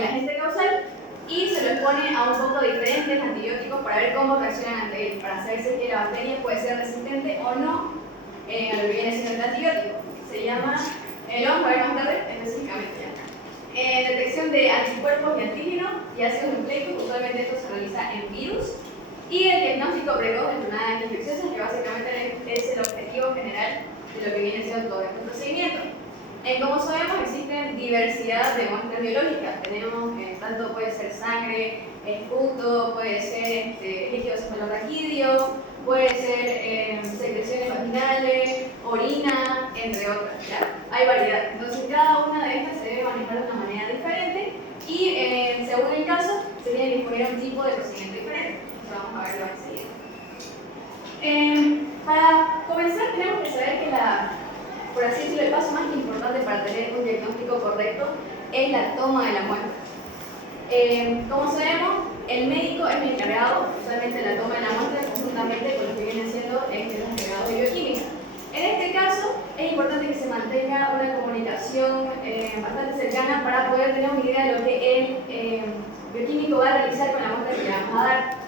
el agente causal y se lo expone a un poco diferentes antibióticos para ver cómo reaccionan ante él, para saber si la bacteria puede ser resistente o no a lo que viene siendo el antibiótico. Se llama, lo vamos a ver más tarde específicamente. Detección de anticuerpos y antígenos y ácidos nucleicos, usualmente esto se realiza en virus. Y el diagnóstico precoz de enfermedades infecciosas, que básicamente es el objetivo general de lo que viene siendo todo este procedimiento. Como sabemos, existen diversidad de muestras biológicas. Tenemos, tanto puede ser sangre, esputo, puede ser líquido cefalorraquídeo, puede ser secreciones vaginales, orina, entre otras. ¿Ya? Hay variedad. Entonces, cada una de estas se debe manejar de una manera diferente y, según el caso, se tiene que disponer un tipo de procedimiento diferente. Eso vamos a verlo enseguida. Para comenzar, tenemos que saber que por así decirlo, el paso más importante para tener un diagnóstico correcto es la toma de la muestra. Como sabemos, el médico es el encargado usualmente de la toma de la muestra conjuntamente con lo que viene siendo los encargados de bioquímica. En este caso, es importante que se mantenga una comunicación bastante cercana para poder tener una idea de lo que el bioquímico va a realizar con la muestra que le vamos a dar.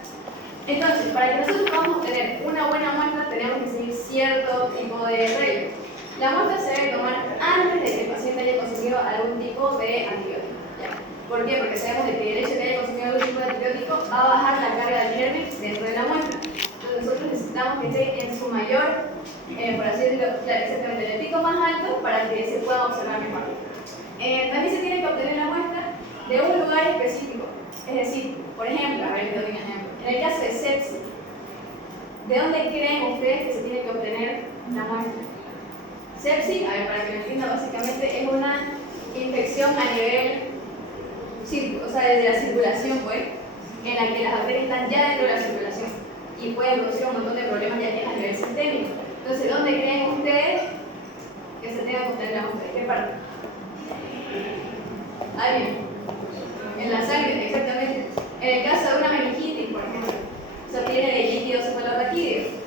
Entonces, para que nosotros podamos obtener una buena muestra, tenemos que seguir cierto tipo de reglas. La muestra se debe tomar antes de que el paciente haya consumido algún tipo de antibiótico. ¿Ya? ¿Por qué? Porque sabemos de que el hecho de que haya consumido algún tipo de antibiótico va a bajar la carga del germen dentro de la muestra. Entonces nosotros necesitamos que esté en su mayor, por así decirlo, exactamente en el pico más alto para que se pueda observar mejor. También se tiene que obtener la muestra de un lugar específico. Es decir, por ejemplo, a ver, les doy un ejemplo. En el caso de sepsis, ¿de dónde creen ustedes que se tiene que obtener la muestra? Sepsis, a ver, para que lo entiendan, básicamente es una infección a nivel, o sea, desde la circulación, pues, en la que las bacterias están ya dentro de la circulación y pueden producir un montón de problemas ya que es a nivel sistémico. Entonces, ¿dónde creen ustedes que se tenga que obtener la muestra? ¿De qué parte? Ahí bien. En la sangre, exactamente. En el caso de una meningitis, por ejemplo, se obtiene de líquido cefalorraquídeo.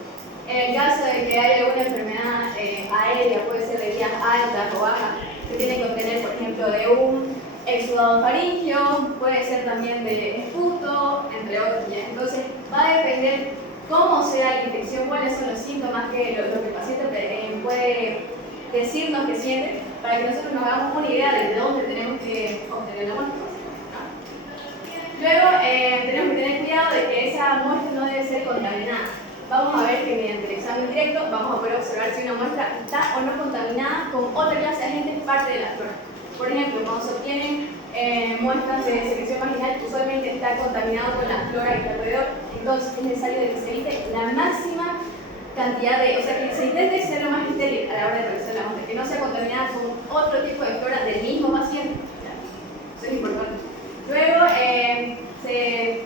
En el caso de que haya alguna enfermedad aérea, puede ser de vías altas o bajas, se tiene que obtener, por ejemplo, de un exudado faríngeo, puede ser también de esputo, entre otros. ¿Ya? Entonces, va a depender cómo sea la infección, cuáles son los síntomas que lo que el paciente puede decirnos que siente, para que nosotros nos hagamos una idea de dónde tenemos que obtener la muestra. Luego, tenemos que tener cuidado de que esa muestra no debe ser contaminada. Vamos a ver que mediante el examen directo vamos a poder observar si una muestra está o no contaminada con otra clase de agentes parte de la flora. Por ejemplo, cuando se obtienen muestras de secreción vaginal, usualmente está contaminado con la flora que está alrededor. Entonces es necesario que se evite la máxima cantidad de, o sea, que se intente ser lo más estéril a la hora de realizar la muestra, que no sea contaminada con otro tipo de flora del mismo paciente. Eso es importante. Luego se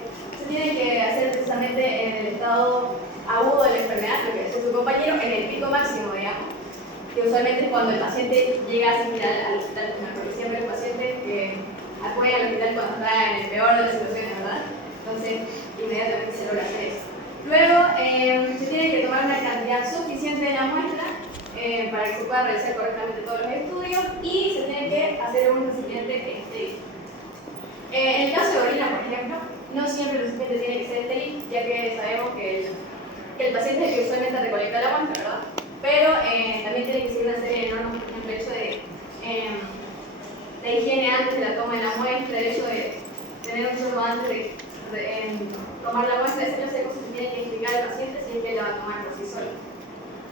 tiene que hacer precisamente en el estado agudo de la enfermedad, lo que decía su compañero, en el pico máximo, digamos, que usualmente es cuando el paciente llega a asistir al hospital, porque siempre el paciente acude al hospital cuando está en el peor de las situaciones, ¿verdad? Entonces, inmediatamente se logra hacer eso. Luego, se tiene que tomar una cantidad suficiente de la muestra para que se pueda realizar correctamente todos los estudios y se tiene que hacer un recipiente estéril. En el caso de orina, por ejemplo, no siempre el recipiente tiene que ser estéril, ya que sabemos que el paciente es el que usualmente recolecta la muestra, ¿verdad? Pero también tiene que seguir una serie de normas, por ejemplo, el hecho de higiene antes de la toma de la muestra, el hecho de tener un sorbo antes de tomar la muestra, esa clase de cosas que tiene que explicar al paciente si es que la va a tomar por sí solo.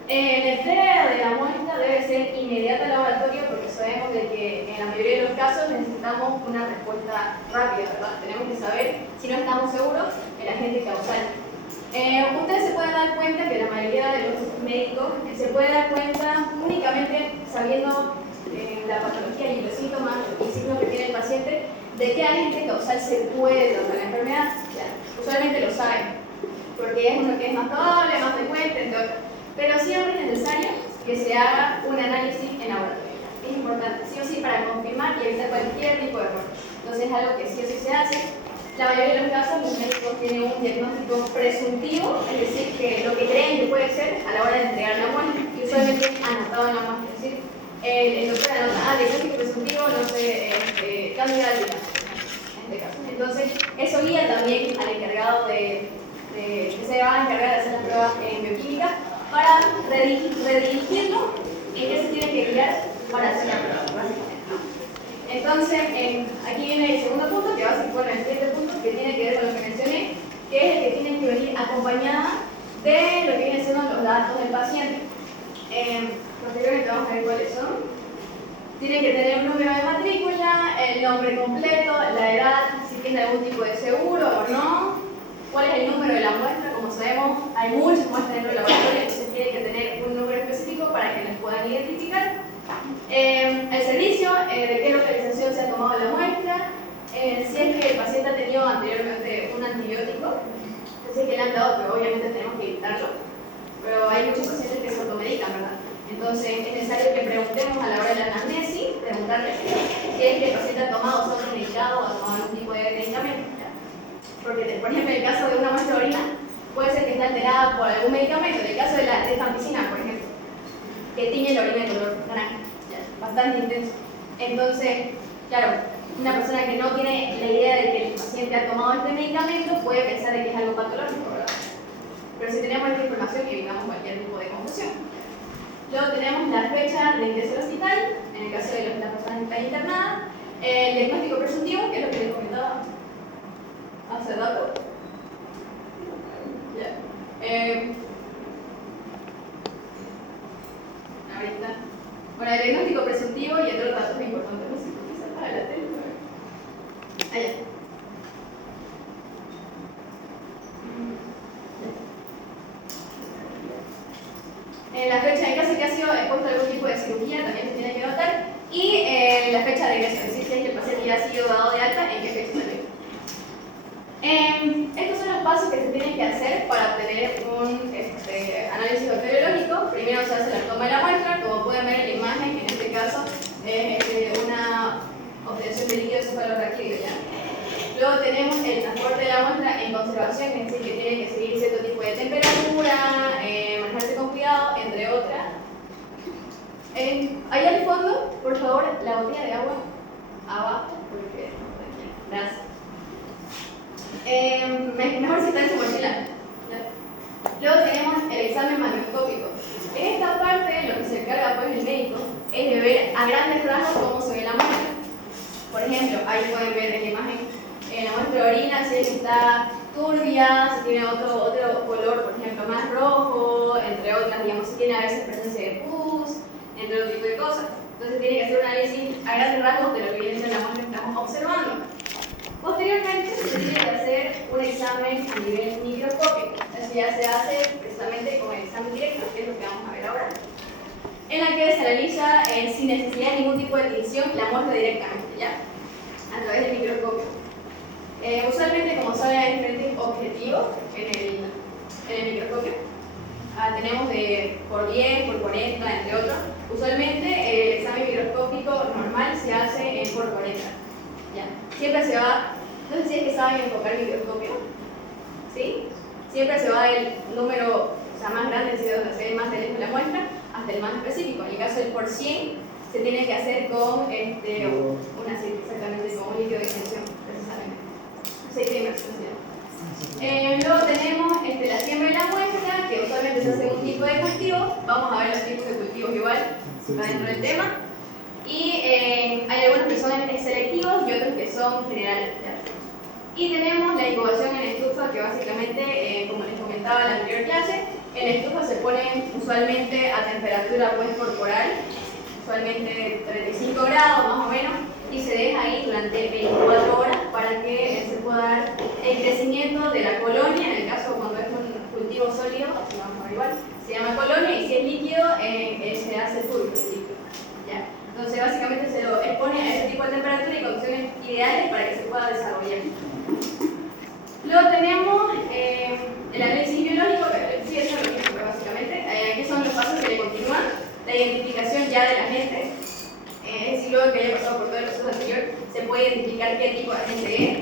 La entrega de la muestra debe ser inmediata al laboratorio porque sabemos de que en la mayoría de los casos necesitamos una respuesta rápida, ¿verdad? Tenemos que saber, si no estamos seguros, el agente causal. Ustedes se pueden dar cuenta que la mayoría de los médicos se puede dar cuenta únicamente sabiendo la patología y los síntomas y signos que tiene el paciente de qué agente causal se puede tratar la enfermedad. Ya, usualmente lo saben, porque es uno que es más probable, más frecuente, entre otros. Pero siempre es necesario que se haga un análisis en laboratorio. Es importante, sí o sí, para confirmar y evitar cualquier tipo de error. Entonces es algo que sí o sí se hace. La mayoría de los casos los médicos tienen un diagnóstico presuntivo, es decir, que lo que creen que puede ser a la hora de entregar la muestra, y usualmente anotado en la muestra. Es decir, el doctor anota, diagnóstico presuntivo, no sé, candida alta. Entonces, eso guía también al encargado que se va a encargar de hacer las pruebas en bioquímica para redirigirlo en qué se tiene que guiar para hacer la prueba, básicamente. Entonces, aquí viene el segundo punto, que bueno, el siguiente punto, que tiene que ver con lo que mencioné, que es el que tiene que venir acompañada de lo que vienen siendo los datos del paciente. Posteriormente vamos a ver cuáles son. Tiene que tener un número de matrícula, el nombre completo, la edad, si tiene algún tipo de seguro o no, cuál es el número de la muestra. Como sabemos, hay muchas muestras dentro del laboratorio, entonces tiene que tener un número específico para que las puedan identificar. El servicio, de qué localización se ha tomado la muestra, si es que el paciente ha tenido anteriormente un antibiótico, si es que le han dado, pero obviamente tenemos que evitarlo, pero hay muchos pacientes que se automedican, ¿verdad? Entonces es necesario que preguntemos a la hora de la anamnesis, preguntarle si es que el paciente ha tomado, se ha automedicado o ha tomado algún tipo de medicamento. Porque, por ejemplo, en el caso de una muestra de orina, puede ser que esté alterada por algún medicamento. En el caso de la rifampicina, por ejemplo, que tiñe la orina de color naranja, bastante intenso. Entonces, claro, una persona que no tiene la idea de que el paciente ha tomado este medicamento puede pensar de que es algo patológico, ¿verdad? Pero si tenemos esta información, evitamos cualquier tipo de confusión. Luego tenemos la fecha de ingreso al hospital, en el caso de las personas que están internadas, el diagnóstico presuntivo, que es lo que les comentaba hace rato. Ahorita. Bueno, el diagnóstico presuntivo y otros datos importantes. No sé por qué se apaga la tele. Allá. La fecha, en caso que ha sido expuesto a algún tipo de cirugía, también se tiene que notar. Y la fecha de ingreso, es decir, si es que el paciente ya ha sido dado de alta, en qué fecha salió. Estos son los pasos que se tienen que hacer para obtener un análisis bacteriológico. Primero se hace la toma de la muestra, como pueden ver en la imagen, en este caso es una obtención de líquido cefalorraquídeo. Luego tenemos el transporte de la muestra en conservación, es decir, que tiene que seguir cierto tipo de temperatura, manejarse con cuidado, entre otras. Ahí al fondo, por favor, la botella de agua abajo, porque gracias. Mejor si está en su mochila. Luego tenemos el examen macroscópico. En esta parte, lo que se encarga pues el médico es de ver a grandes rasgos cómo se ve la muestra. Por ejemplo, ahí pueden ver en la imagen la muestra de orina, si es que está turbia, si tiene otro color, por ejemplo, más rojo, entre otras, digamos, si tiene a veces presencia de pus, entre otro tipo de cosas. Entonces tiene que hacer un análisis a grandes rasgos de lo que viene siendo la muestra que estamos observando. Posteriormente se tiene que hacer un examen a nivel microscópico. Eso ya se hace precisamente con el examen directo, que es lo que vamos a ver ahora, en la que se analiza sin necesidad de ningún tipo de tinción la muestra directamente, ¿ya? A través del microscopio. Usualmente, como saben, hay diferentes objetivos en el microscopio. Tenemos de por 10, por 40, entre otros. Usualmente el examen microscópico normal se hace en por 40. ¿Ya? Siempre se va, no sé si es que saben enfocar el microscopio, ¿sí? Siempre se va del número más grande, es decir, donde se ve más de lejos la muestra, hasta el más específico. En el caso del por 100, se tiene que hacer con exactamente, con un líquido de extensión, precisamente. Aceite de inmersión. Luego tenemos la siembra de la muestra, que usualmente se hace un tipo de cultivo. Vamos a ver los tipos de cultivos igual, está dentro del tema. Y hay algunos que son selectivos y otros que son generales. Y tenemos la incubación en estufa, que básicamente, como les comentaba en la anterior clase, en estufa se ponen usualmente a temperatura pues, corporal, usualmente 35 grados más o menos, y se deja ahí durante 24 horas para que se pueda dar el crecimiento de la colonia. En el caso cuando es un cultivo sólido, así vamos a ver igual, se llama colonia, y si es líquido, se hace turbio, ¿ya? Entonces básicamente se lo expone a ese tipo de temperatura y condiciones ideales para que se pueda desarrollar. Luego tenemos el análisis biológico, que sí, eso es lo mismo, básicamente. Aquí son los pasos que le continúan. La identificación ya de la gente. Es decir, luego que haya pasado por todo el proceso anterior, se puede identificar qué tipo de agente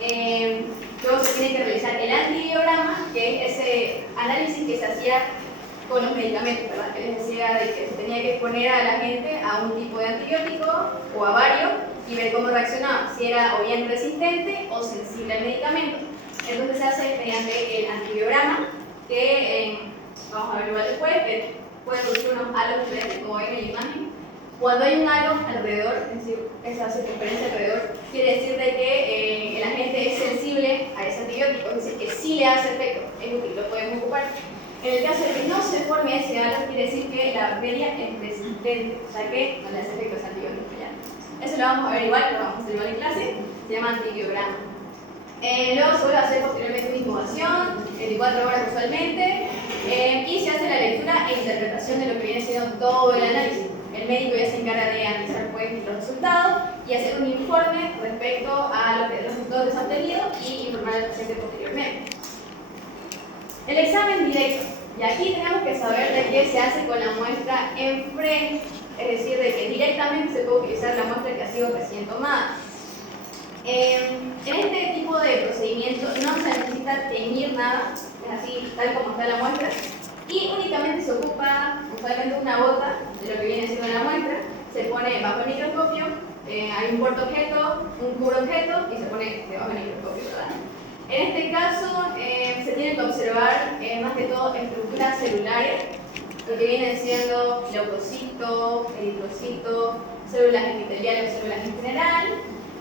es. Luego se tiene que realizar el antibiograma, que es ese análisis que se hacía con los medicamentos, ¿verdad? Que les decía de que se tenía que exponer a la gente a un tipo de antibiótico o a varios y ver cómo reaccionaba, si era o bien resistente o sensible al medicamento. Entonces se hace mediante el antibiograma, que vamos a ver igual después, que puede producir unos halos diferentes, como ven en la imagen. Cuando hay un halo alrededor, es decir, esa circunferencia alrededor, quiere decir de que el agente es sensible a ese antibiótico, es decir, que sí le hace efecto, es útil, lo podemos ocupar. En el caso de que no se forme ese halo, quiere decir que la bacteria es resistente, o sea que no le hace efecto ese antibiótico ya. Eso lo vamos a ver igual, lo vamos a hacer igual en clase, se llama antibiograma. Luego se vuelve a hacer posteriormente una incubación, 24 horas usualmente, y se hace la lectura e interpretación de lo que viene siendo todo el análisis. El médico ya se encarga de analizar pues, los resultados y hacer un informe respecto a lo que los resultados que se han obtenido y informar al paciente posteriormente. El examen directo. Y aquí tenemos que saber de qué se hace con la muestra enfrente, es decir, de que directamente se puede utilizar la muestra que ha sido recién tomada. En este tipo de procedimiento no se necesita teñir nada, es así tal como está la muestra, y únicamente se ocupa usualmente una gota de lo que viene siendo la muestra, se pone bajo el microscopio, hay un portaobjeto, un cubreobjeto y se pone debajo del microscopio, ¿verdad? En este caso se tiene que observar más que todo estructuras celulares, lo que vienen siendo leucocitos, eritrocitos, células epiteliales o células en general,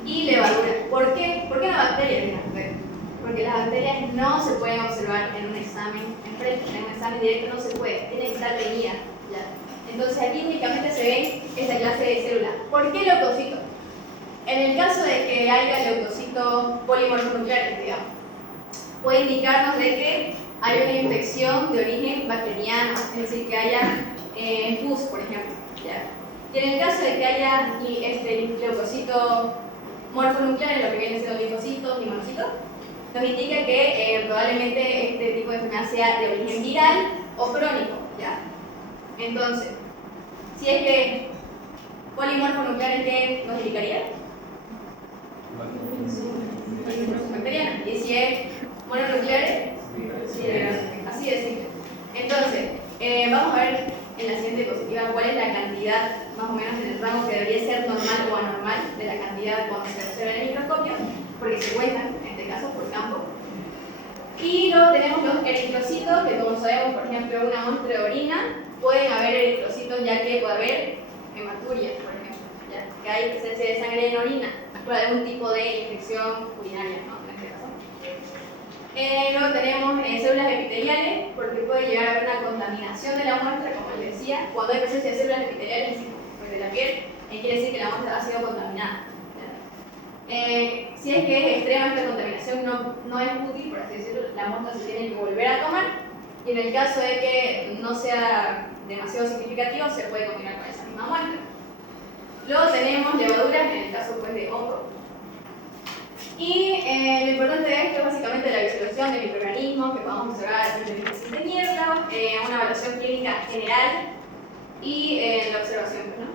y levadura. ¿Por qué? ¿Por qué la bacteria tiene que ver? Porque las bacterias no se pueden observar en un examen enfrente, en un examen directo no se puede, tiene que estar teñida. Entonces aquí únicamente se ve esta clase de células. ¿Por qué leucocitos? En el caso de que haya leucocitos polimorfonucleares, digamos, puede indicarnos de que hay una infección de origen bacteriano, es decir, que haya pus, por ejemplo. ¿Ya? Y en el caso de que haya leucocitos morfonucleares, lo que viene siendo linfocitos y monocitos, nos indica que probablemente este tipo de enfermedad sea de origen viral o crónico. ¿Ya? Entonces, si es que polimorfonucleares, ¿qué nos indicaría? Bacteriana. Y si es mononucleares, así de simple. Entonces, vamos a ver en la siguiente diapositiva cuál es la cantidad, más o menos en el rango que debería ser normal o anormal de la cantidad cuando se observa en el microscopio, porque se cuentan, en este caso, por campo. Y luego tenemos los eritrocitos, que como sabemos, por ejemplo, en una muestra de orina, pueden haber eritrocitos ya que puede haber hematurias, por ejemplo, ¿ya? Que hay presencia de sangre en orina, por algún tipo de infección urinaria, ¿no? En este caso. Luego tenemos células epiteliales, porque puede llegar a haber una contaminación de la muestra, como les decía. Cuando hay presencia de células epiteliales pues de la piel, quiere decir que la muestra ha sido contaminada. Si es que es extrema esta contaminación, no es útil, por así decirlo, la muestra se tiene que volver a tomar. Y en el caso de que no sea demasiado significativo, se puede continuar con esa misma muestra. Luego tenemos levaduras, en el caso pues, de hongo. Y lo importante de esto es básicamente la visualización de microorganismos que podamos observar sin teñirlos, una evaluación clínica general y la observación, ¿no?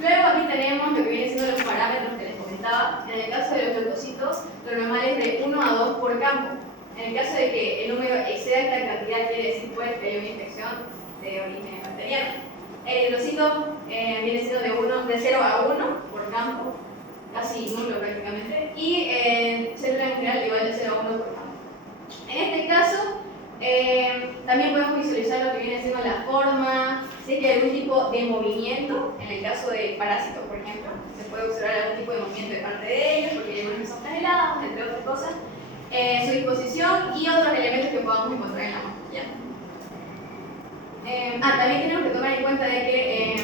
Luego aquí tenemos lo que vienen siendo los parámetros que les comentaba. En el caso de los leucocitos, lo normal es de 1 a 2 por campo. En el caso de que el número exceda esta cantidad, quiere decir pues, que hay una infección de origen bacteriano. El eritrocito viene siendo de 0 a 1 por campo, casi nulo prácticamente, y célula en general igual de 0 a 1 por campo. En este caso, también podemos visualizar lo que viene siendo la forma, si es que hay algún tipo de movimiento, en el caso de parásitos, por ejemplo, se puede observar algún tipo de movimiento de parte de ellos, porque hay algunos que son flagelados, entre otras cosas, su disposición y otros elementos que podamos encontrar en la muestra. También tenemos que tomar en cuenta de que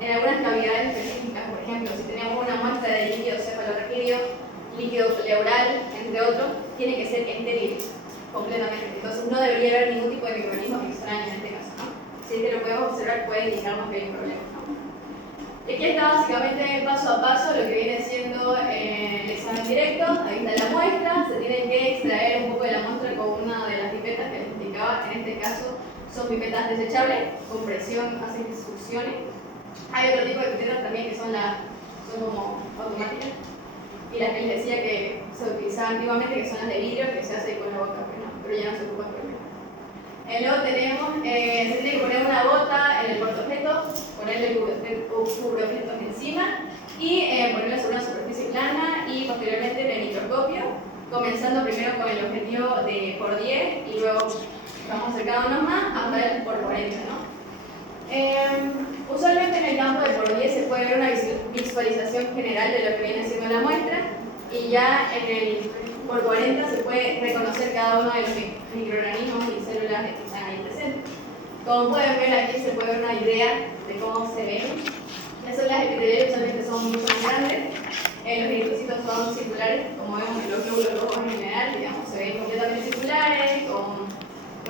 en algunas cavidades específicas, por ejemplo, si tenemos una muestra de líquido cefalorraquídeo, líquido pleural, entre otros, tiene que ser estéril completamente. Entonces no debería haber ningún tipo de microorganismo extraño en este caso, ¿no? Si es que lo podemos observar, puede indicarnos que hay un problema, ¿no? Y aquí está básicamente paso a paso lo que viene siendo el examen directo. Ahí está la muestra, se tiene que extraer un poco de la muestra con una de las pipetas que les indicaba. En este caso son pipetas desechables, con presión hacen que succione. Hay otro tipo de pipetas también que son como automáticas. Y las que les decía que se utilizaban antiguamente, que son las de vidrio, que se hace con la boca, pero ya no se ocupa por el. Luego tenemos, se tiene que poner una gota en el portaobjeto, ponerle el cubreobjeto encima y ponerlo sobre una superficie plana y posteriormente en el microscopio, comenzando primero con el objetivo de por 10 y luego vamos acercándonos más hasta el por 40, ¿no? Usualmente en el campo de por 10 se puede ver una visualización general de lo que viene siendo la muestra y ya en el por 40 se puede reconocer cada uno de los microorganismos y células que están ahí presentes. Como pueden ver aquí se puede ver una idea de cómo se ven. Las células epiteliales usualmente son mucho más grandes, los eritrocitos son circulares, como vemos en los glóbulos rojos en general, digamos, se ven completamente circulares, con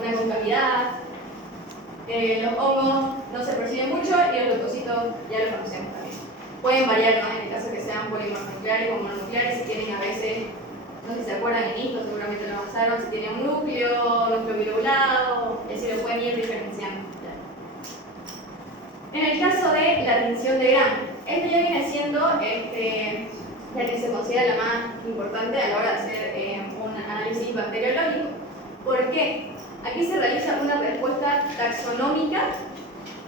una concavidad. Los hongos no se perciben mucho y los leucocitos ya los conocemos también. Pueden variar, ¿no? En el caso que sean polimernucleares o mononucleares, si tienen a veces, no sé si se acuerdan en esto, seguramente lo avanzaron, si tienen un núcleo bilobulado, es decir, lo pueden ir diferenciando. En el caso de la tinción de Gram, esto ya viene siendo la que se considera la más importante a la hora de hacer un análisis bacteriológico. ¿Por qué? Aquí se realiza una respuesta taxonómica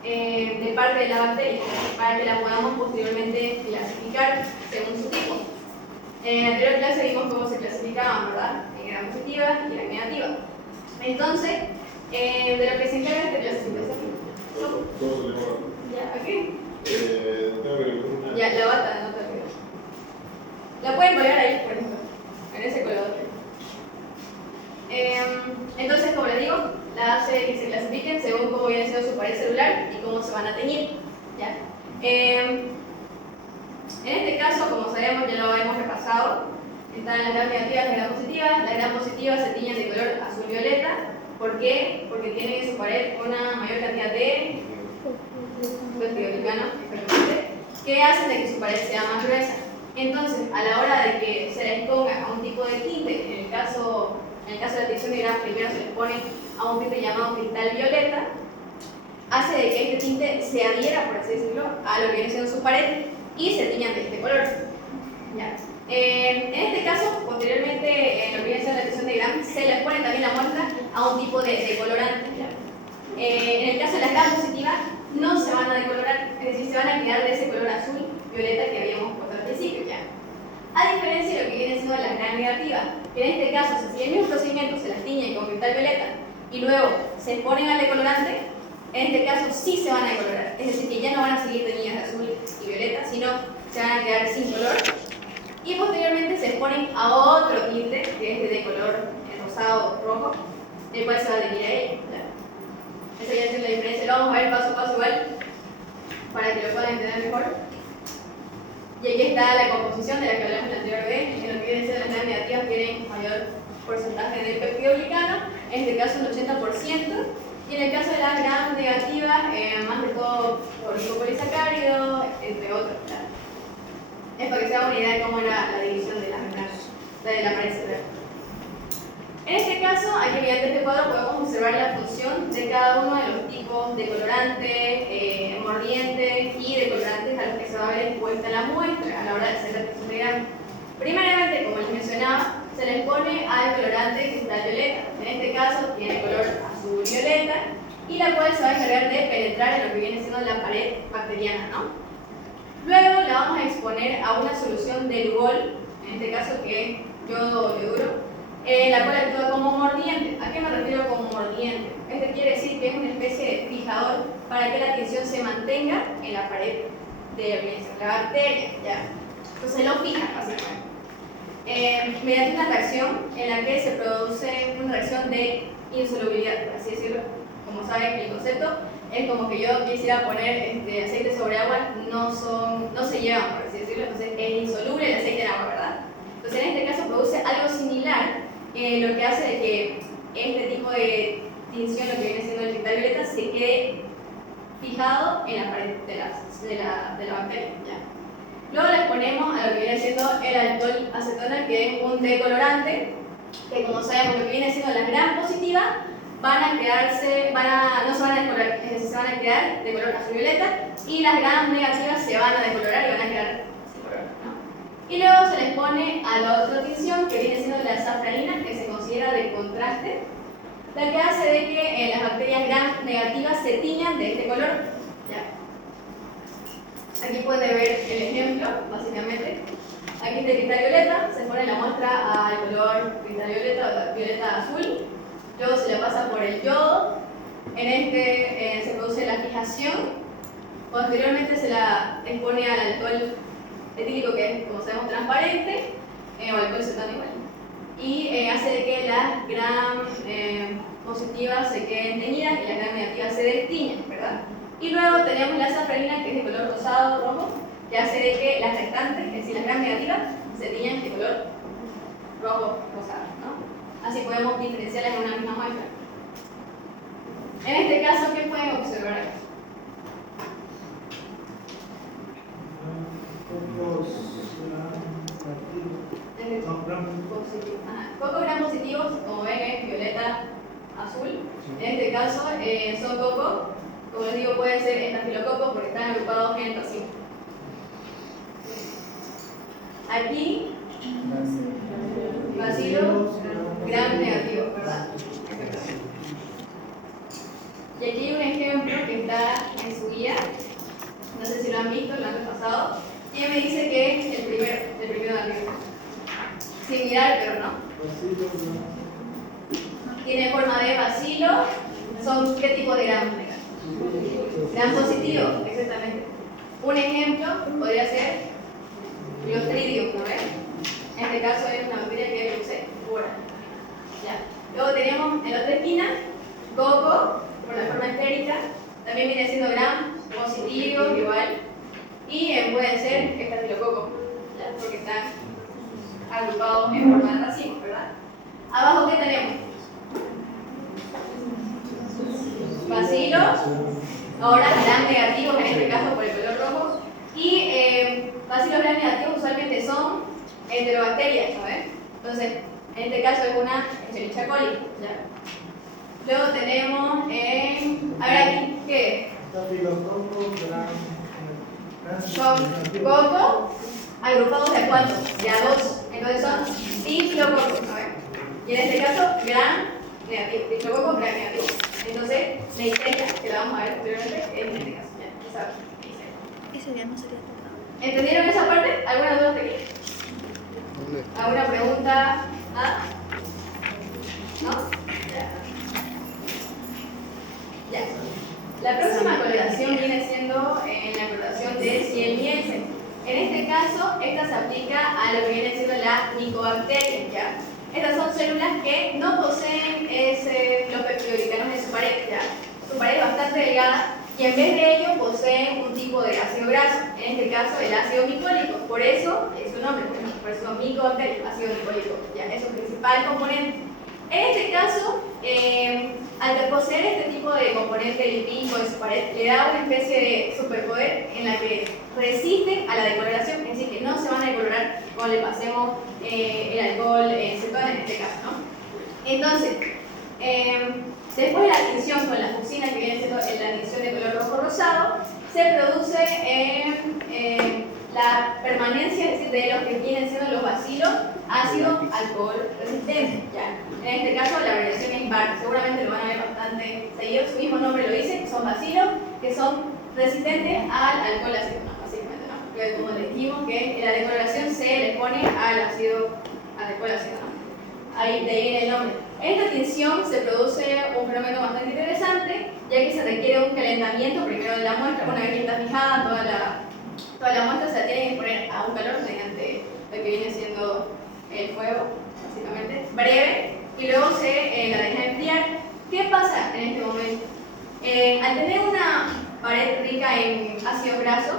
de parte de la bacteria para que la podamos posteriormente clasificar según su tipo. En la anterior clase vimos cómo se clasificaban, ¿verdad? En gram positiva y gram negativa. Entonces, de lo que se encarga esta clasificación. ¿Ya? ¿Aquí? Ya, la bata, no te olvides. La pueden colgar ahí, por ejemplo, en ese colador. Entonces, como les digo, la hace que se clasifiquen según cómo viene siendo su pared celular y cómo se van a teñir. ¿Ya? En este caso, como sabemos, ya lo hemos repasado, están las gram negativas y las gram positivas. Las gram positivas se tiñen de color azul-violeta. ¿Por qué? Porque tienen en su pared una mayor cantidad de que hacen de que su pared sea más gruesa. Entonces, a la hora de que se les ponga a un tipo de tinte, en el caso de la tinción de Gram, primero se les pone a un tinte llamado cristal violeta, hace de que este tinte se adhiera, por así decirlo, a lo que viene siendo su pared y se tiñan de este color. ¿Ya? En este caso, posteriormente, en lo que viene siendo la tinción de Gram, se les pone también la muestra a un tipo de colorante. En el caso de las gram positivas, no se van a decolorar, es decir, se van a quedar de ese color azul violeta que habíamos puesto al principio. ¿Ya? A diferencia de lo que viene siendo la gram negativa, que en este caso, si el mismo procedimiento se las tiñe con cristal violeta y luego se ponen al decolorante, en este caso sí se van a decolorar, es decir, que ya no van a seguir teñidas de azul y violeta, sino se van a quedar sin color y posteriormente se ponen a otro tinte que es de color rosado o rojo, el cual se va a teñir a ella. Esa ya es la diferencia, lo vamos a ver paso a paso igual para que lo puedan entender mejor. Y aquí está la composición de la que hablamos la anterior vez. En lo que viene siendo las gram negativas tienen mayor porcentaje de peptidoglicano, en este caso el 80%, y en el caso de las gram negativas, más de todo oligopolisacáridos, entre otros. ¿Claro? Es para que se haga una idea de cómo era la división de la pared celular. En este caso, aquí mediante este cuadro podemos observar la función de cada uno de los tipos de colorantes, mordientes y decolorantes a los que se va a ver expuesta la muestra a la hora de hacer la tinción de Gram. Primeramente, como les mencionaba, se les pone al colorante cristal violeta. En este caso tiene color azul-violeta y la cual se va a encargar de penetrar en lo que viene siendo la pared bacteriana, ¿no? Luego la vamos a exponer a una solución de Lugol, en este caso que es yodo yoduro, la cual actúa como mordiente. ¿A qué me refiero como mordiente? Esto quiere decir que es una especie de fijador para que la tinción se mantenga en la pared de la bacteria. ¿Ya? Entonces lo fija básicamente. Mediante una reacción en la que se produce una reacción de insolubilidad, por así decirlo. Como saben, el concepto es como que yo quisiera poner aceite sobre agua, no se llevan, por así decirlo, entonces es insoluble el aceite en agua, ¿verdad? Entonces en este caso produce algo similar, lo que hace de que este tipo de tinción, lo que viene siendo el cristal violeta, se quede fijado en la pared de la bacteria. ¿Ya? Luego le ponemos a lo que viene siendo el alcohol acetona, que es un decolorante, que como sabemos lo que viene siendo las gram positivas, van a quedarse, no se van a decolorar, es decir, se van a quedar de color azul violeta, y las gram negativas se van a decolorar y van a quedar sin color, ¿no? Y luego se les pone a la otra tinción, que viene siendo la safranina, que se considera de contraste, la que hace de que las bacterias gram negativas se tiñan de este color. ¿Ya? Aquí pueden ver el ejemplo, básicamente. Aquí está el cristal violeta, se pone la muestra al color cristal violeta, violeta azul, luego se le pasa por el yodo, en este se produce la fijación, posteriormente se la expone al alcohol etílico, que es, como sabemos, transparente, o alcohol cetano igual, y hace de que las gram positivas se queden teñidas y las gram negativas se destiñen, ¿verdad? Y luego tenemos la safranina, que es de color rosado rojo, que hace de que las restantes, es decir, las gram negativas, se tiñan de color rojo rosado, ¿no? Así podemos diferenciarlas en una misma muestra. En este caso, ¿qué pueden observar aquí? Cocos gram positivos, como ven, es violeta azul. En este caso son cocos, como les digo, pueden ser estafilococos porque están agrupados en racimo. Aquí, bacilo gram negativo, ¿verdad? Y aquí hay un ejemplo que está en su guía, no sé si lo han visto, lo han repasado, y me dice que es el primero de arriba. Similar, pero no. Tiene forma de bacilo. ¿Son qué tipo de gram? Gram positivo, exactamente. Un ejemplo podría ser Clostridium, ¿no ven? En este caso es una bacteria que es Bucefora. Ya. Luego tenemos en la otra esquina coco, por la forma esférica. También viene siendo gram positivo, igual. Y pueden ser estafilococos, porque están agrupados en forma de racimo, ¿verdad? Abajo, ¿qué tenemos? Bacilos, ahora gram negativos, en este caso por el color rojo. Y bacilos gram negativos usualmente son enterobacterias, ¿sabes? Entonces, en este caso es una Escherichia coli, ¿ya? Luego tenemos, a ver aquí, ¿qué es? Son cocos agrupados de cuántos, de a dos, entonces son diflococos, ¿no ven? Y en este caso, gram negativo, diflococos gram negativo. Entonces, la historia, que la vamos a ver posteriormente, es en este caso, ya sabes. Eso ya no sería tratado. ¿Entendieron esa parte? ¿Alguna duda hasta aquí? ¿Alguna pregunta? ¿Nada? ¿No? Ya. La próxima coloración viene siendo en la coloración de Ciel-Nielsen. En este caso, esta se aplica a lo que viene siendo la micobacteria, ¿ya? Estas son células que no poseen los peptidoglicanos en su pared, ¿ya? Su pared es bastante delgada y en vez de ello poseen un tipo de ácido graso, en este caso el ácido micólico. Por eso es su nombre, por eso son micobacterias, ácido micólico, ¿ya? Es su principal componente. En este caso, al poseer este tipo de componente lipídico en su pared, le da una especie de superpoder en la que resisten a la decoloración, es decir, que no se van a decolorar cuando le pasemos el alcohol cetona en este caso, ¿no? Entonces, después de la tinción con la fucina, que viene siendo la tinción de color rojo rosado, se produce la permanencia, es decir, de lo que vienen siendo los bacilos ácido alcohol resistente, ¿ya? En este caso la variación es bar, seguramente lo van a ver bastante seguido, su mismo nombre lo dice, son bacilos que son resistentes al alcohol ácido, ¿no? Básicamente, ¿no? Porque como les dijimos que la decoloración se le pone al alcohol ácido, ¿no? Ahí, de ahí viene el nombre. En esta tinción se produce un fenómeno bastante interesante, ya que se requiere un calentamiento primero de la muestra. Una vez que está fijada, toda la muestra se la tiene que poner a un calor mediante lo que viene siendo el fuego, básicamente, breve, y luego se la deja enfriar. ¿Qué pasa en este momento? Al tener una pared rica en ácido graso,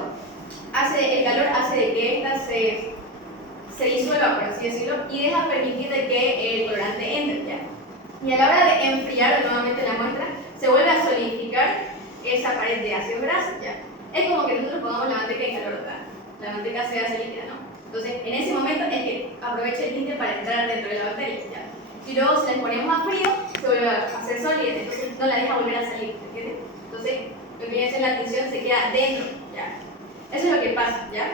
el calor hace de que ésta se disuelva, por así decirlo, y deja permitir de que el colorante entre, ¿ya? Y a la hora de enfriar nuevamente la muestra, se vuelve a solidificar esa pared de ácido graso, ¿ya? Es como que nosotros pongamos la manteca en calor, ¿verdad? La manteca se hace líquida, ¿no? Entonces, en ese momento es que aprovecha el tinte para entrar dentro de la bacteria, ¿ya? Si luego se la ponemos a frío, se vuelve a hacer sólida, entonces no la deja volver a salir, ¿entiendes? Entonces, lo que viene a ser la tinción se queda dentro, ¿ya? Eso es lo que pasa, ¿ya?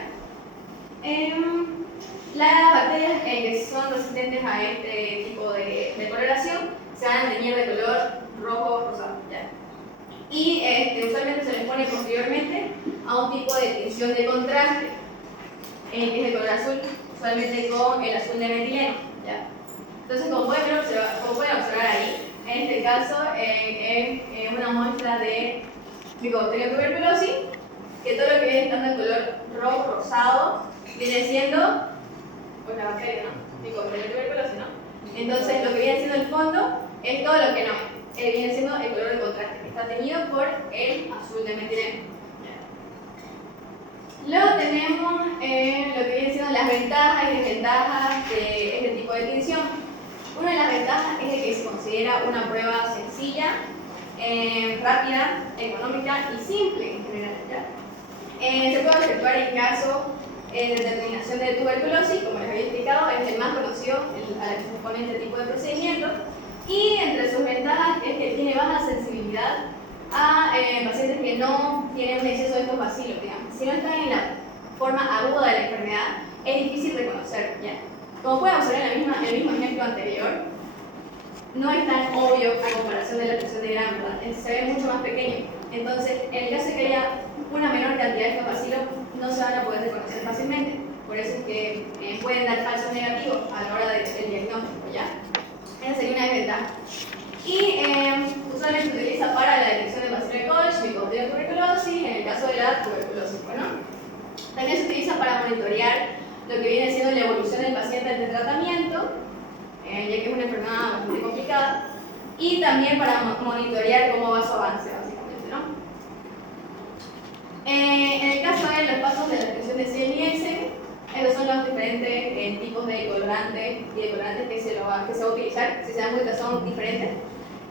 Las bacterias que son resistentes a este tipo de coloración se van a teñir de color rojo o rosado, ¿ya? Y usualmente se les pone posteriormente a un tipo de tinción de contraste, que es el color azul, usualmente con el azul de metileno. ¿Ya? Entonces, como pueden observar ahí, en este caso es una muestra de Mycobacterium tuberculosis, que todo lo que viene estando en color rojo, rosado, viene siendo pues la bacteria, ¿no? Mycobacterium tuberculosis, ¿no? Entonces, lo que viene siendo el fondo es todo lo que no es. Viene siendo el color de contraste, que está teñido por el azul de metileno. Luego tenemos lo que viene siendo las ventajas y desventajas de este tipo de tinción. Una de las ventajas es de que se considera una prueba sencilla, rápida, económica y simple en general. ¿Ya? Se puede efectuar en caso de determinación de tuberculosis, como les había explicado, es el más conocido a la que se pone este tipo de procedimiento. Y entre sus ventajas es que tiene baja sensibilidad a pacientes que no tienen un exceso de estos bacilos, digamos. Si no están en la forma aguda de la enfermedad, es difícil reconocer. ¿Ya? Como pueden observar en el mismo ejemplo anterior, no es tan obvio a comparación de la tinción de Gram, se ve mucho más pequeño. Entonces, en el caso de que haya una menor cantidad de estos bacilos, no se van a poder reconocer fácilmente. Por eso es que pueden dar falsos negativos a la hora del diagnóstico. ¿Ya? Esa sería una desventaja. Y usualmente se utiliza para la detección de bacilo de Koch, Mycobacterium tuberculosis, en el caso de la tuberculosis. Bueno, también se utiliza para monitorear lo que viene siendo la evolución del paciente ante tratamiento, ya que es una enfermedad bastante complicada, y también para monitorear cómo va su avance, básicamente, ¿no? En el caso de los pasos de la detección de Ciel y Nielsen, estos son los diferentes tipos de colorantes y decolorantes que se va a utilizar. Si se dan cuenta, son diferentes.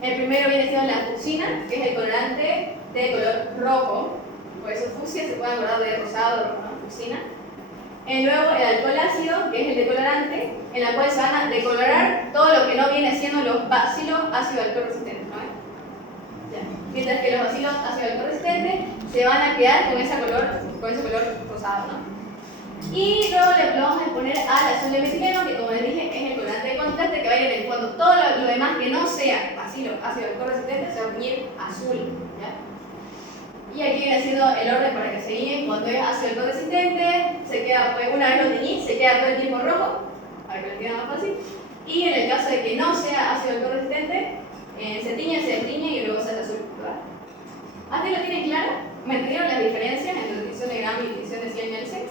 El primero viene siendo la fucsina, que es el colorante de color rojo, por eso fucsia, se puede acordar de rosado, ¿no? Fucsina. Luego el alcohol ácido, que es el decolorante, en la cual se van a decolorar todo lo que no viene siendo los bacilos ácido alcohol resistentes, ¿no? Ya. Mientras que los bacilos ácido alcohol resistentes se van a quedar con ese color rosado, ¿no? Y luego le vamos a exponer al azul de metileno, que como les dije es el colorante de contraste que va a ir en el fondo. Todo lo demás que no sea bacilo ácido alcohol resistente se va a teñir azul. ¿Ya? Y aquí viene siendo el orden para que se guíen. Cuando es ácido alcohol resistente, se queda, pues, una vez lo teñí, se queda todo el tiempo rojo, para que lo entiendan más fácil. Y en el caso de que no sea ácido alcohol resistente, se tiñe, se destiñe y luego se hace azul. ¿Verdad? ¿Hasta ahí lo tienen claro? ¿Me entendieron las diferencias entre tinción de Gram y tinción de Ciel Nielsen?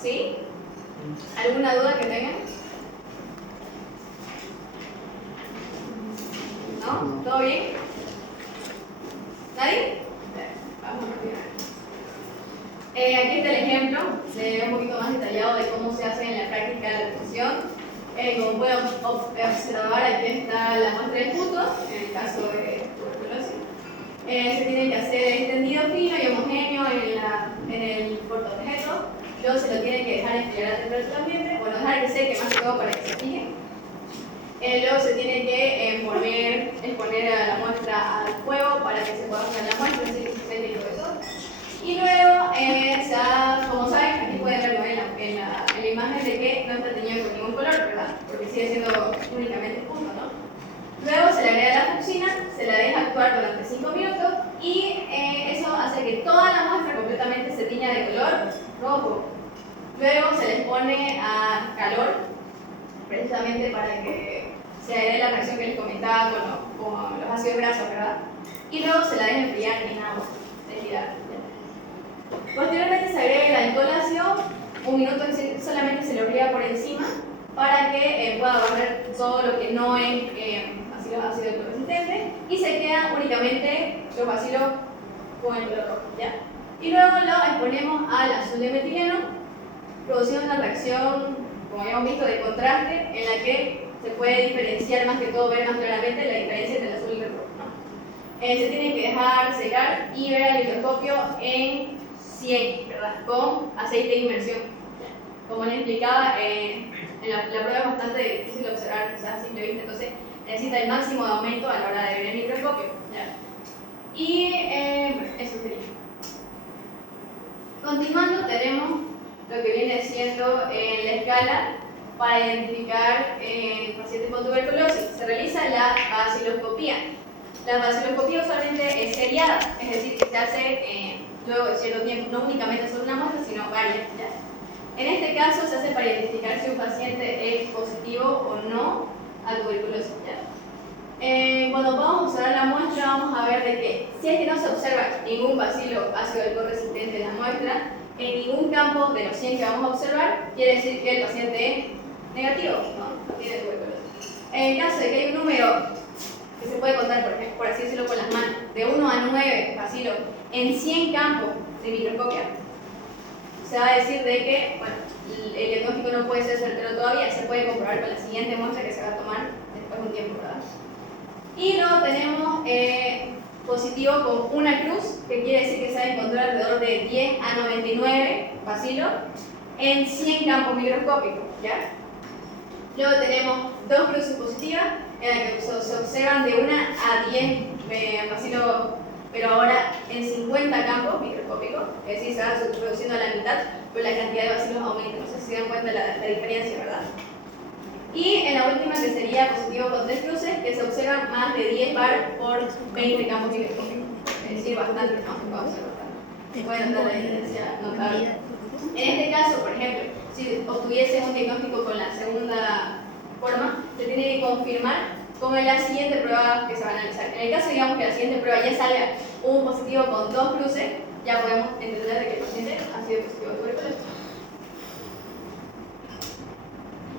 ¿Sí? ¿Alguna duda que tengan? ¿No? ¿Todo bien? ¿Nadie? Vamos a continuar. Aquí está el ejemplo, se ve un poquito más detallado de cómo se hace en la práctica la tinción. Como pueden observar, aquí está la muestra de puto, en el caso de tuberculosis. Se tiene que hacer extendido fino y homogéneo en el portaobjeto. Luego se lo tiene que dejar enfriar a temperatura ambiente, bueno, dejar que seque más que todo para que se fije. Luego se tiene que exponer a la muestra al fuego para que se pueda poner la muestra, así que se seque y todo eso. Y luego, como saben, aquí pueden verlo en la imagen de que no está teñido con ningún color, ¿verdad? Porque sigue siendo únicamente punto, ¿no? Luego se le agrega la fucsina, se la deja actuar durante 5 minutos y eso hace que toda la muestra completamente se tiña de color rojo. Luego se les pone a calor, precisamente para que se dé la reacción que les comentaba con los ácidos grasos, ¿verdad? Y luego se la deja enfriar en agua, destilada. Posteriormente se agrega el alcohol ácido, un minuto solamente se lo riega por encima para que pueda barrer todo lo que no es ácido alcohol resistente y se quedan únicamente los bacilos con el color rojo, ¿ya? Y luego lo exponemos al azul de metileno, produciendo una reacción, como habíamos visto, de contraste en la que se puede diferenciar más que todo, ver más claramente la diferencia entre el azul y el rojo, ¿no? Se tiene que dejar secar y ver al microscopio en 100, ¿verdad? Con aceite de inmersión. Como les explicaba, la prueba es bastante difícil de observar, quizás a simple vista, entonces necesita el máximo de aumento a la hora de ver el microscopio. ¿Ya? Y eso sería. Continuando, tenemos lo que viene siendo la escala para identificar pacientes con tuberculosis. Se realiza la baciloscopía. La baciloscopía usualmente es seriada, es decir, que se hace luego cierto tiempo, no únicamente solo una muestra, sino varias. ¿Ya? En este caso se hace para identificar si un paciente es positivo o no a tuberculosis. ¿Ya? Cuando podamos observar la muestra, vamos a ver de que si es que no se observa ningún bacilo ácido alcohol resistente en la muestra, en ningún campo de los 100 que vamos a observar, quiere decir que el paciente es negativo, no tiene tuberculosis. En el caso de que hay un número que se puede contar, por así decirlo, con las manos, de 1 a 9 bacilos en 100 campos de microscopia, se va a decir de que, bueno, el diagnóstico no puede ser certero todavía, se puede comprobar con la siguiente muestra que se va a tomar después de un tiempo, ¿verdad? Y luego tenemos positivo con una cruz, que quiere decir que se va a encontrar alrededor de 10 a 99 bacilos en 100 campos microscópicos, ¿ya? Luego tenemos dos cruces positivas, en las que se observan de 1 a 10 bacilos, pero ahora en 50 campos microscópicos, es decir, se va reduciendo a la mitad, pero la cantidad de bacilos aumenta. No sé si se dan cuenta la diferencia, ¿verdad? Y en la última, que sería positivo con 3 cruces, que se observan más de 10 par por 20 campos microscópicos. Es decir, bastante, ¿no? Se puede notar la diferencia notable. En este caso, por ejemplo, si obtuviese un diagnóstico con la segunda forma, se tiene que confirmar con la siguiente prueba que se va a analizar. En el caso, digamos, que la siguiente prueba ya salga un positivo con 2 cruces, ya podemos entender de que el paciente ha sido positivo de tuberculosis.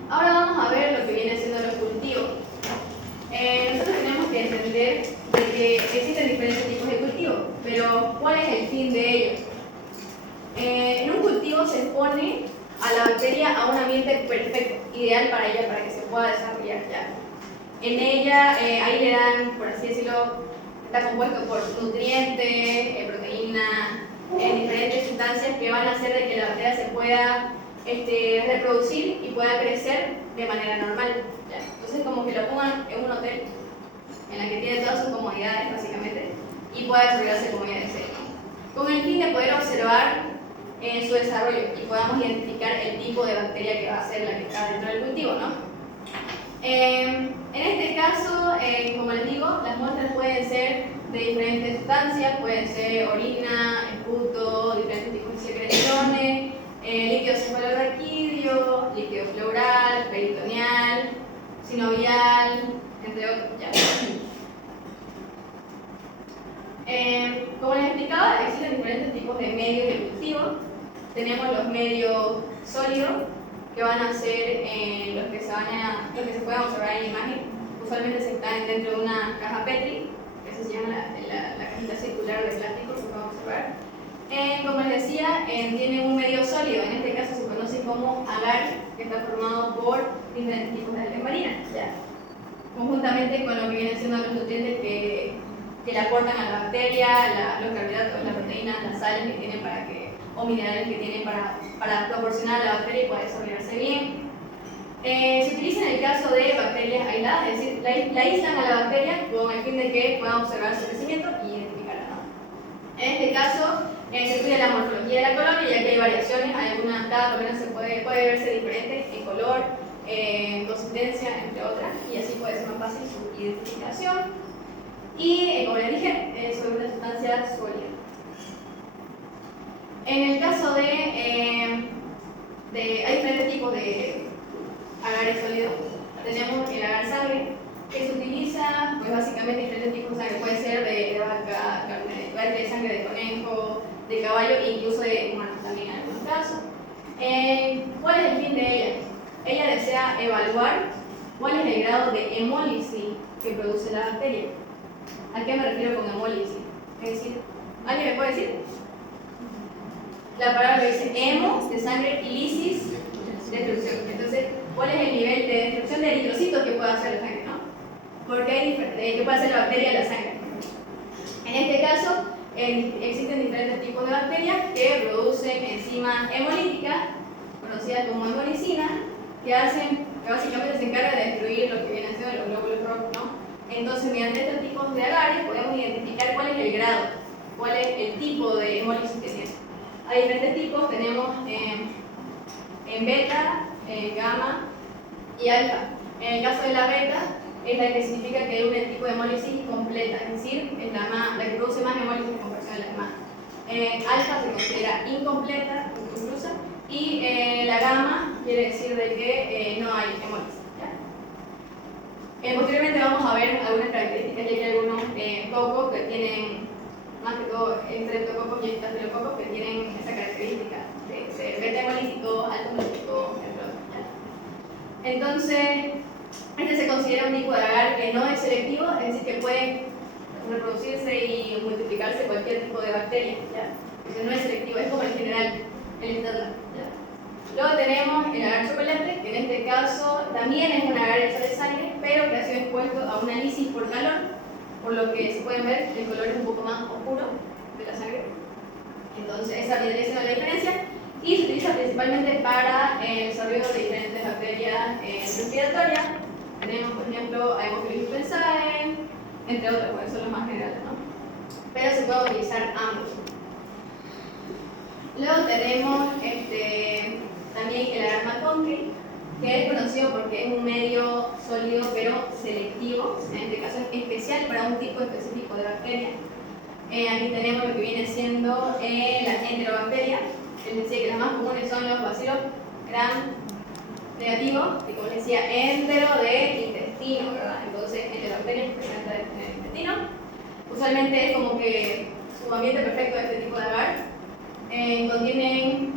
Ahora vamos a ver lo que viene siendo los cultivos. Nosotros tenemos que entender de que existen diferentes tipos de cultivos, pero ¿cuál es el fin de ellos? En un cultivo se expone a la bacteria a un ambiente perfecto, ideal para ella, para que se pueda desarrollar ya. En ella, ahí le dan, por así decirlo, está compuesto por nutrientes, proteínas, diferentes sustancias que van a hacer de que la bacteria se pueda reproducir y pueda crecer de manera normal. ¿Ya? Entonces, como que lo pongan en un hotel en la que tiene todas sus comodidades, básicamente, y pueda desarrollarse como ella desee, ¿no? Con el fin de poder observar su desarrollo y podamos identificar el tipo de bacteria que va a ser la que está dentro del cultivo, ¿no? En este caso, como les digo, las muestras pueden ser de diferentes sustancias, pueden ser orina, esputo, diferentes tipos de secreciones, líquido cefalorraquídeo, líquido pleural, peritoneal, sinovial, entre otros. ¿Ya? Como les explicaba, existen diferentes tipos de medios de cultivo. Tenemos los medios sólidos, que van a ser los que se pueden observar en la imagen. Usualmente se están dentro de una caja Petri, que se llama la cajita circular de plástico que se puede observar. Como les decía, tiene un medio sólido, en este caso se conoce como agar, que está formado por diferentes tipos de algas marinas, ¿ya? Conjuntamente con lo que vienen siendo los nutrientes que le aportan a la bacteria, los carbohidratos, las proteínas, las sales que tienen o minerales que tienen para proporcionar a la bacteria y poder desarrollarse bien. Se utiliza en el caso de bacterias aisladas, es decir, la aíslan a la bacteria con el fin de que puedan observar su crecimiento y identificarla, ¿no? En este caso, se estudia la morfología de la colonia, ya que hay variaciones, cada colonia puede verse diferente en color, consistencia, entre otras, y así puede ser más fácil su identificación. Y, como les dije, es sobre una sustancia sólida. En el caso hay diferentes tipos de agares sólidos. Tenemos el agar sangre, que se utiliza, pues básicamente diferentes tipos de sangre. Puede ser de vaca, de sangre de conejo, de caballo e incluso de humanos también en algunos casos. ¿Cuál es el fin de ella? Ella desea evaluar cuál es el grado de hemólisis que produce la bacteria. ¿A qué me refiero con hemólisis? Es decir, ¿alguien me puede decir? La palabra dice hemo, de sangre, y lisis, destrucción. Entonces, ¿cuál es el nivel de destrucción de eritrocitos que puede hacer la sangre, no? Porque que puede hacer la bacteria en la sangre. En este caso, existen diferentes tipos de bacterias que producen enzimas hemolíticas, conocidas como hemolicina, que básicamente se encargan de destruir lo que vienen siendo los glóbulos rojos, ¿no? Entonces, mediante estos tipos de agares podemos identificar cuál es el grado, cuál es el tipo de hemólisis que tiene. Hay diferentes tipos, tenemos en beta, gamma y alfa. En el caso de la beta, es la que significa que hay un tipo de hemólisis completa, es decir, es la que produce más hemólisis en comparación a las demás. alfa se considera incompleta, inconclusa, y la gamma quiere decir de que no hay hemólisis. Posteriormente vamos a ver algunas características, ya que hay algunos cocos que tienen, más que todo estreptococos y estafilococos que tienen esa característica de ser beta hemolítico, alto hemolítico, entre otros. Entonces, este se considera un tipo de agar que no es selectivo, es decir, que puede reproducirse y multiplicarse cualquier tipo de bacteria. Entonces no es selectivo, es como el general, el estándar. Luego tenemos el agar chocolate, que en este caso también es un agar hecho de sangre, pero que ha sido expuesto a una lisis por calor, por lo que se pueden ver, el color es un poco más oscuro de la sangre. Entonces esa vendría siendo la diferencia, y se utiliza principalmente para el desarrollo de diferentes bacterias respiratorias. Tenemos, por ejemplo, Haemophilus influenzae, entre otras, porque son los más generales, ¿no? Pero se puede utilizar ambos. Luego tenemos también el agar McConkie, que es conocido porque es un medio sólido pero selectivo, en este caso es especial para un tipo específico de bacteria. Aquí tenemos lo que viene siendo la enterobacteria, es decir, que las más comunes son los bacilos gram negativos, que como les decía, entero de intestino, ¿verdad? Entonces, enterobacterias que presenta en el intestino. Usualmente es como que su ambiente perfecto de este tipo de agar. Contienen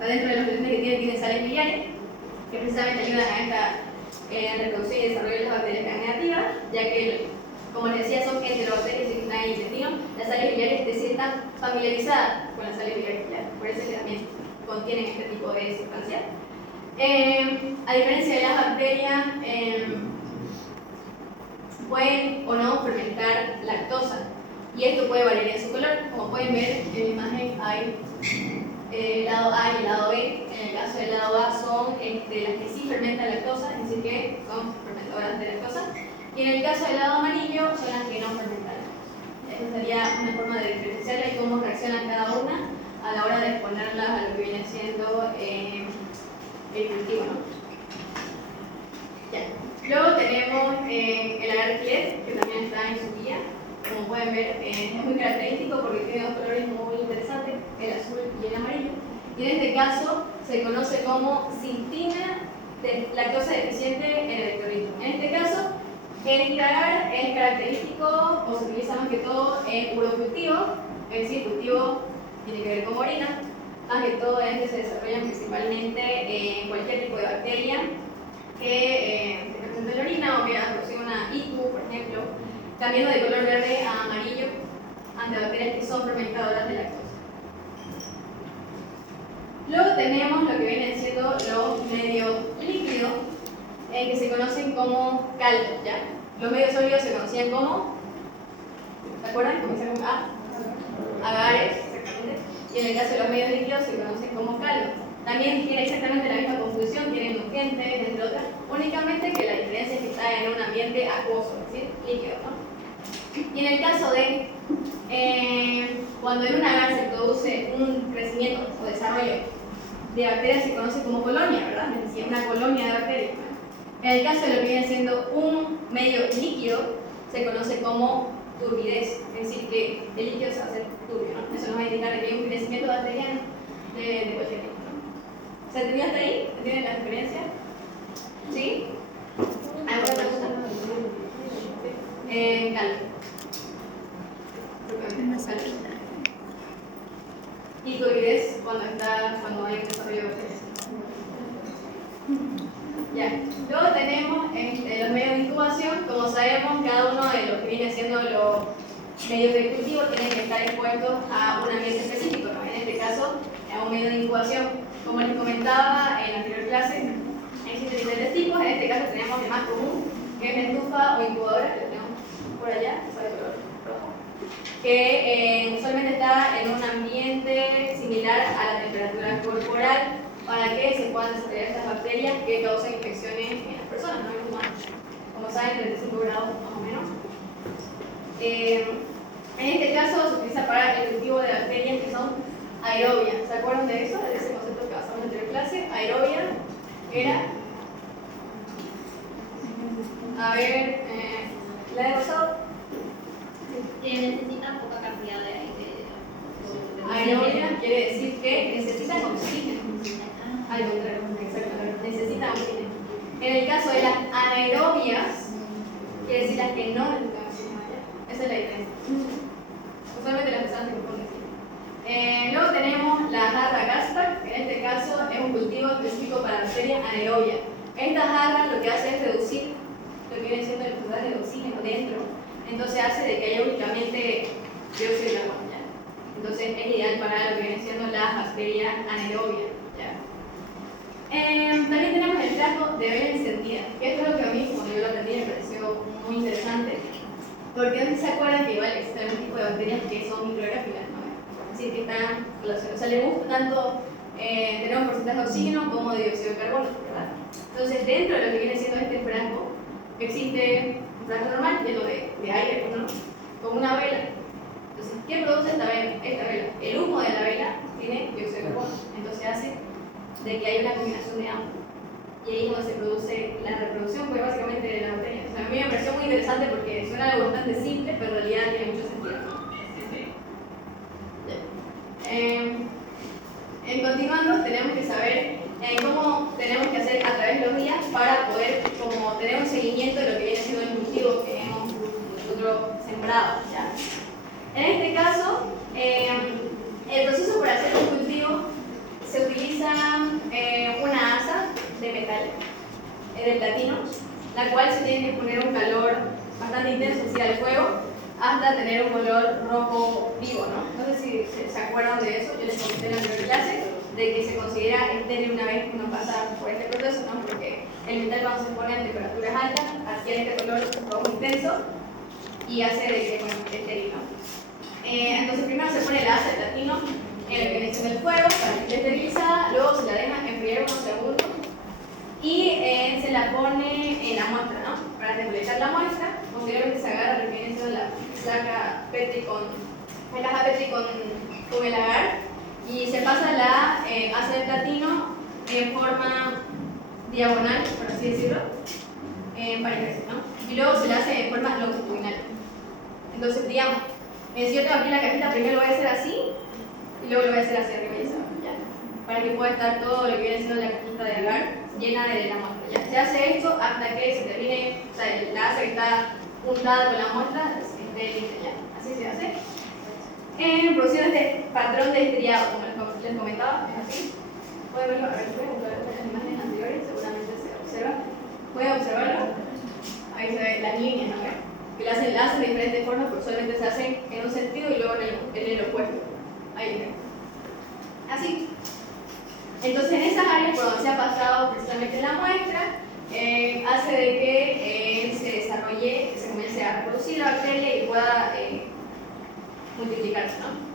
adentro de los nutrientes que tienen sales biliares, que precisamente ayudan a esta reproducción y desarrollo de las bacterias gram negativas, ya que, como les decía, son enterobacterias que están en el intestino. Las sales biliares, es decir, están familiarizadas con las sales biliares, por eso es que también contienen este tipo de sustancias. A diferencia de las bacterias, pueden o no fermentar lactosa, y esto puede variar en su color. Como pueden ver en la imagen hay el lado A y el lado B. En el caso del lado A son las que sí fermentan lactosa, es decir, que son fermentadoras de lactosa, y en el caso del lado amarillo son las que no fermentan. Esa sería una forma de diferenciarla y cómo reaccionan cada una a la hora de exponerlas a lo que viene siendo el cultivo, ¿no? Ya. Luego tenemos el agar Clet, que también está en su guía. Como pueden ver, es muy característico porque tiene dos colores muy interesantes, el azul y el amarillo. Y en este caso se conoce como cistina de lactosa deficiente en electrolito. En este caso, el agar es característico o se utiliza más que todo en urocultivo, es decir, cultivo tiene que ver con orina. Más que todo se desarrollan principalmente en cualquier tipo de bacteria que se presente en la orina o que produce una IQ, por ejemplo, cambiando de color verde a amarillo ante bacterias que son fermentadoras de lactosa. Luego tenemos lo que vienen siendo los medios líquidos, que se conocen como caldos, ¿ya? Los medios sólidos se conocían como, ¿se acuerdan? Comienzan con A, agares, exactamente. Y en el caso de los medios líquidos se conocen como caldos. También tiene exactamente la misma confusión, tienen nutrientes, entre otras, únicamente que la diferencia es que está en un ambiente acuoso, es decir, líquido, ¿no? Y en el caso de cuando en un agar se produce un crecimiento o desarrollo de bacterias, se conoce como colonia, ¿verdad? Es decir, una colonia de bacterias. En el caso de lo que viene siendo un medio líquido, se conoce como turbidez, es decir, que el líquido se va a hacer turbio, ¿no? Eso nos va a indicar que hay un crecimiento bacteriano de cualquier tipo, ¿no? ¿Se entendió hasta ahí? ¿Entienden la diferencia? ¿Sí? ¿Alguna pregunta? Caldo. Y turbidez cuando hay un desarrollo de bacterias. Ya. Luego tenemos los medios de incubación. Como sabemos, cada uno de los que viene siendo los medios de cultivo tienen que estar expuestos a un ambiente específico, ¿no? En este caso, a un medio de incubación. Como les comentaba en la anterior clase, existen diferentes tipos. En este caso tenemos el más común, que es la estufa o incubadora, que lo tenemos por allá, que sale color rojo, que usualmente está en un ambiente similar a la temperatura corporal para que se puedan desarrollar estas bacterias que causan infecciones en las personas, no en los humanos. Como saben, 35 grados más o menos. En este caso se utiliza para el cultivo de bacterias que son aerobias. ¿Se acuerdan de eso? De ese concepto que basamos en la anterior clase. Aerobia era, a ver, la de rosado. las que no necesitan oxígeno. ¿Ya? Esa es la diferencia. Usualmente las personas se confunden. Luego tenemos la jarra Gaspar, que en este caso es un cultivo específico para bacterias anaerobias. Esta jarra lo que hace es reducir lo que viene siendo el porcentaje de oxígeno dentro, entonces hace de que haya únicamente dióxido de carbono. ¿Ya? Entonces es ideal para lo que viene siendo las bacterias anaerobias. ¿Ya? También tenemos el frasco de vela encendida, que esto es lo que a mí, cuando yo lo aprendí, me pareció muy interesante, porque no se acuerdan que igual existen algún tipo de bacterias que son micrográficas, ¿no? Así que están relacionadas, o sea, les gusta tanto tener un porcentaje de oxígeno como de dióxido de carbono, ¿verdad? Entonces, dentro de lo que viene siendo este frasco, existe un frasco normal lleno de aire, ¿no? Con una vela. Entonces, ¿qué produce esta vela? El humo de la vela tiene dióxido de carbono, entonces hace de que haya una combinación de ambos. Y ahí es donde se produce la reproducción, pues básicamente de la bacteria. O sea, a mí me pareció muy interesante porque suena algo bastante simple, pero en realidad tiene mucho sentido. Continuando, tenemos que saber cómo tenemos que hacer a través de los días para poder como tener un seguimiento de lo que viene siendo el cultivo que hemos nosotros sembrado. ¿Ya? En este caso, el proceso para hacer un cultivo se utiliza una asa de metal, de platino, la cual se tiene que poner un calor bastante intenso hacia el fuego hasta tener un color rojo vivo, ¿no? No sé si se acuerdan de eso, yo les comenté en la anterior clase, de que se considera estéril una vez que uno pasa por este proceso, ¿no? Porque el metal cuando se pone a temperaturas altas adquiere este color rojo intenso y hace de que, bueno, estéril, ¿no? Entonces primero se pone la asa de platino en lo que viene siendo el fuego para que esté esterilizada, luego se la deja enfriar unos segundos y se la pone en la muestra, ¿no? Para temperizar la muestra, posteriormente se agarra lo que viene siendo la caja Petri con el agar y se pasa la asa de platino en forma diagonal, por así decirlo, varias veces, ¿no? Y luego se la hace en forma longitudinal. Entonces, digamos, si yo tengo aquí la cajita, primero lo voy a hacer así y luego lo voy a hacer hacia arriba y hacia abajo, ¿ya? Para que pueda estar todo lo que viene siendo la cajita de agar llena de la muestra. ¿Ya? Se hace esto hasta que se termine, o sea, la asa que está untada con la muestra esté lista, ¿ya? Así se hace. Producción de este patrón de estriado, como les comentaba, es así. Pueden verlo, a ver, pueden buscar las imágenes anteriores, seguramente se observa. Pueden observarlo. Ahí se ve las líneas, ¿no? Que la hacen de diferentes formas, porque solamente se hacen en un sentido y luego en el opuesto. Ahí ven. Así. Entonces, en esas áreas por donde se ha pasado precisamente la muestra, hace de que se desarrolle, que se comience a reproducir la bacteria y pueda multiplicarse, ¿no?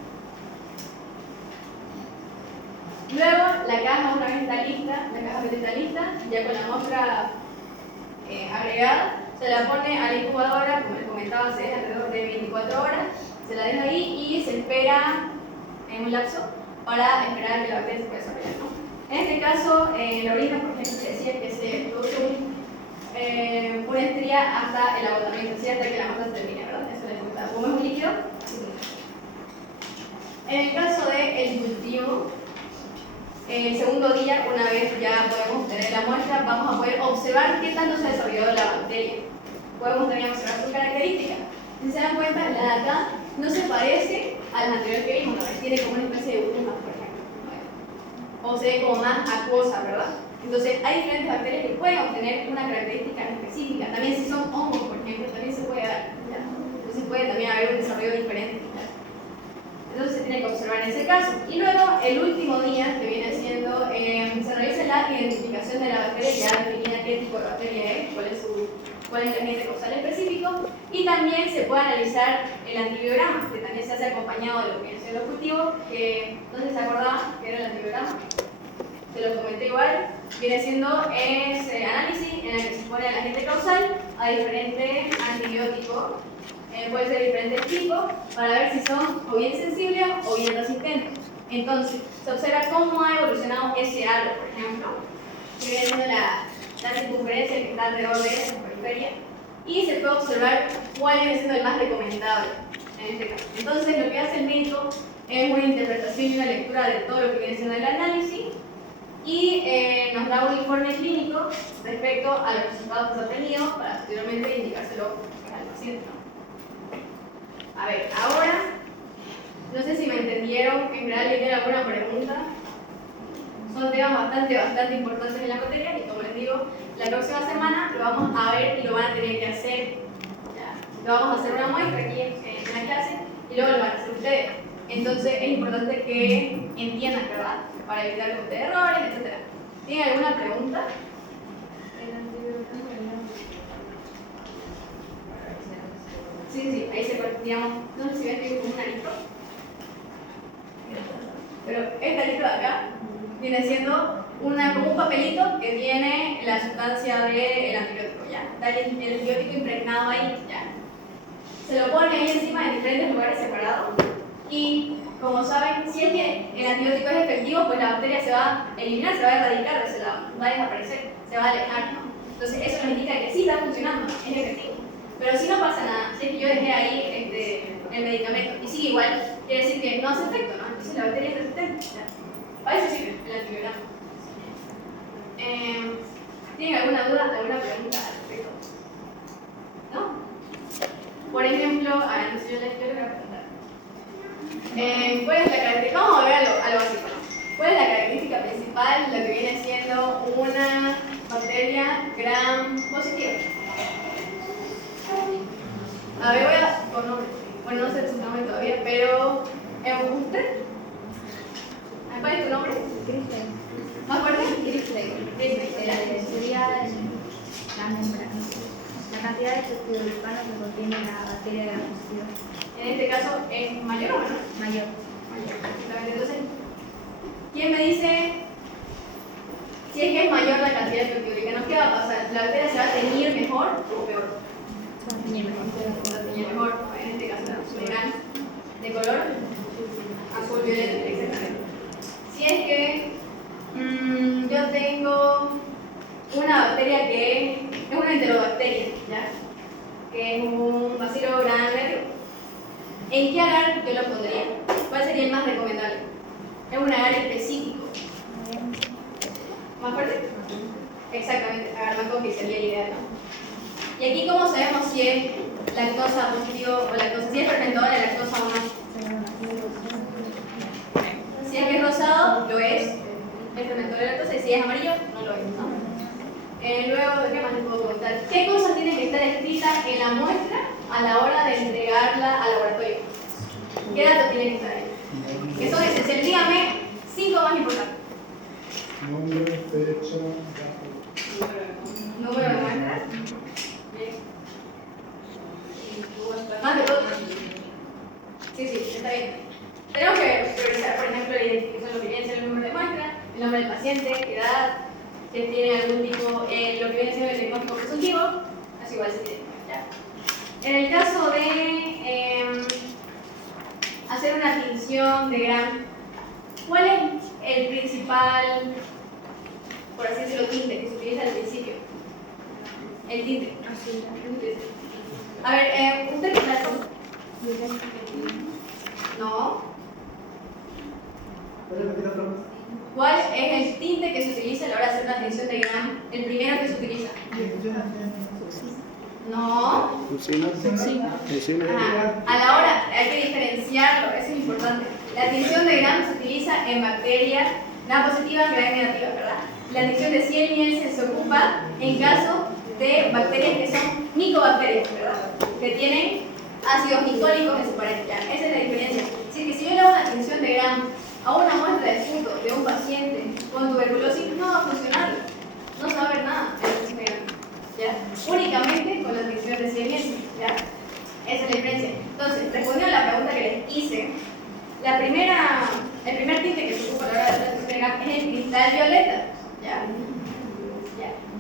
Luego, la caja una vez está lista, la caja está lista, ya con la muestra agregada, se la pone a la incubadora, como les comentaba, se deja alrededor de 24 horas, se la deja ahí y se espera en un lapso para esperar que la bacteria se pueda desarrollar, ¿no? En este caso, la orina, por ejemplo, se decía que se produce una estría hasta el agotamiento, ¿sí? Hasta que la masa se termine, ¿verdad? Eso les comentaba. Como es un líquido, así funciona. En el caso del cultivo, el segundo día, una vez ya podemos tener la muestra, vamos a poder observar qué tanto se ha desarrollado la bacteria. Podemos también observar sus características. Si se dan cuenta, la de acá no se parece a la anterior que vimos, ¿no? Tiene como una especie de burbujas, por ejemplo, ¿no? O se ve como más acuosa, ¿verdad? Entonces, hay diferentes bacterias que pueden obtener una característica específica. También si son hongos, por ejemplo, también se puede dar, ¿ya? Entonces puede también haber un desarrollo diferente, ¿ya? Entonces se tiene que observar en ese caso. Y luego, el último día, que viene siendo, se realiza la identificación de la bacteria, ya definida qué tipo de bacteria es, cuál es el agente causal específico, y también se puede analizar el antibiograma, que también se hace acompañado de lo que viene siendo el cultivo, que no sé si se acordaban que era el antibiograma. Se lo comenté igual, viene siendo ese análisis en el que se pone el agente causal a diferentes antibióticos, puede ser de diferentes tipos, para ver si son o bien sensibles o bien resistentes. Entonces, se observa cómo ha evolucionado ese halo, por ejemplo, que viene siendo la circunferencia que está alrededor de esa periferia, y se puede observar cuál viene siendo el más recomendable en este caso. Entonces, lo que hace el médico es una interpretación y una lectura de todo lo que viene siendo el análisis, y nos da un informe clínico respecto a los resultados que se han obtenido para posteriormente indicárselo al paciente, ¿no? A ver, ahora, no sé si me entendieron, en general le tienen alguna pregunta. Son temas bastante importantes en la materia y como les digo, la próxima semana lo vamos a ver y lo van a tener que hacer. Ya. Lo vamos a hacer una muestra aquí en la clase y luego lo van a hacer ustedes. Entonces es importante que entiendan, ¿verdad? Para evitar cometer errores, etc. ¿Tienen alguna pregunta? Sí, ahí se digamos, no sé si ven, tengo como una litro. Pero esta litro de acá viene siendo como un papelito que tiene la sustancia del antibiótico, ¿ya? Está el antibiótico impregnado ahí, ¿ya? Se lo pone ahí encima en diferentes lugares separados y, como saben, si es que el antibiótico es efectivo, pues la bacteria se va a eliminar, se va a erradicar de ese lado, va a desaparecer, se va a alejar, ¿no? Entonces eso nos indica que sí está funcionando, es efectivo. Pero si no pasa nada, si es que yo dejé ahí el medicamento y sigue igual, quiere decir que no hace efecto, ¿no? Entonces la bacteria es resistente, ¿ya? Para eso sirve el antibiograma. ¿Tienen alguna duda, alguna pregunta al respecto? ¿No? Por ejemplo, entonces yo les voy a preguntar. ¿Cuál es la característica? Vamos a volver a lo básico, ¿no? ¿Cuál es la característica principal de lo que viene siendo una bacteria gram positiva? A ver, voy a con nombre. Bueno, no sé su nombre todavía, pero ¿usted? ¿Cuál es tu nombre? Cristian. ¿Más fuerte? Cristian. Sería la membrana. La cantidad de peptidoglicano que contiene la bacteria gram positiva. En este caso, ¿es mayor o menor? Mayor. Exactamente. Entonces, ¿quién me dice si es que es mayor la cantidad de peptidoglicano? ¿Qué va a pasar? ¿La bacteria se va a teñir mejor o peor? Se va a teñir mejor. Se va a teñir mejor. En este caso, la gran de color azul violeta, exactamente. Si es que yo tengo una bacteria que es una enterobacteria, ¿ya? Que es un bacilo gram negativo. ¿En qué agar yo lo pondría? ¿Cuál sería el más recomendable? Es un agar específico. ¿Más fuerte? Exactamente, agar más que sería el ideal, ¿no? Y aquí, ¿cómo sabemos si es lactosa positivo o lactosa? Si es fermentadora de lactosa o no. Si es que es rosado, lo es. Es fermentador de lactosa, y si es amarillo, no lo es, ¿no? Luego, ¿qué más les puedo contar? ¿Qué cosas tienen que estar escritas en la muestra a la hora de entregarla al laboratorio? ¿Qué datos tienen que estar ahí? Que son esenciales. Dígame 5 más importantes. Nombre, fecha, Número de muestra. Bien. Más de todo. Sí, está bien. Tenemos que priorizar, por ejemplo, la identificación de lo que viene siendo el número de muestra, el nombre del paciente, edad, si tiene algún tipo, lo que viene siendo el diagnóstico presuntivo, así igual se tiene. ¿Ya? En el caso de hacer una tinción de gram, ¿cuál es el principal, por así decirlo, tinte que se utiliza al principio? El tinte. A ver, ¿usted qué clase? No. ¿Cuál es el tinte que se utiliza a la hora de hacer una tinción de gram? El primero que se utiliza. No. Ajá. A la hora hay que diferenciarlo, eso es importante. La tinción de gram se utiliza en bacterias gram positivas, gram negativas, ¿verdad? La tinción de ciel miel se ocupa en caso de bacterias que son micobacterias, ¿verdad? Que tienen ácidos glicólicos en su pared. ¿Ya? Esa es la diferencia. Así que si yo le hago una tinción de gram a una muestra de fruto de un paciente con tuberculosis, no va a funcionar. No se va a ver nada en la tinción de gram. ¿Ya? Únicamente con la tinción de ciel miel. ¿Ya? Esa es la diferencia. Entonces, respondiendo a la pregunta que les hice, el primer tinte que se ocupa a la hora de hacer la tinción de gram es el cristal violeta. ¿Ya?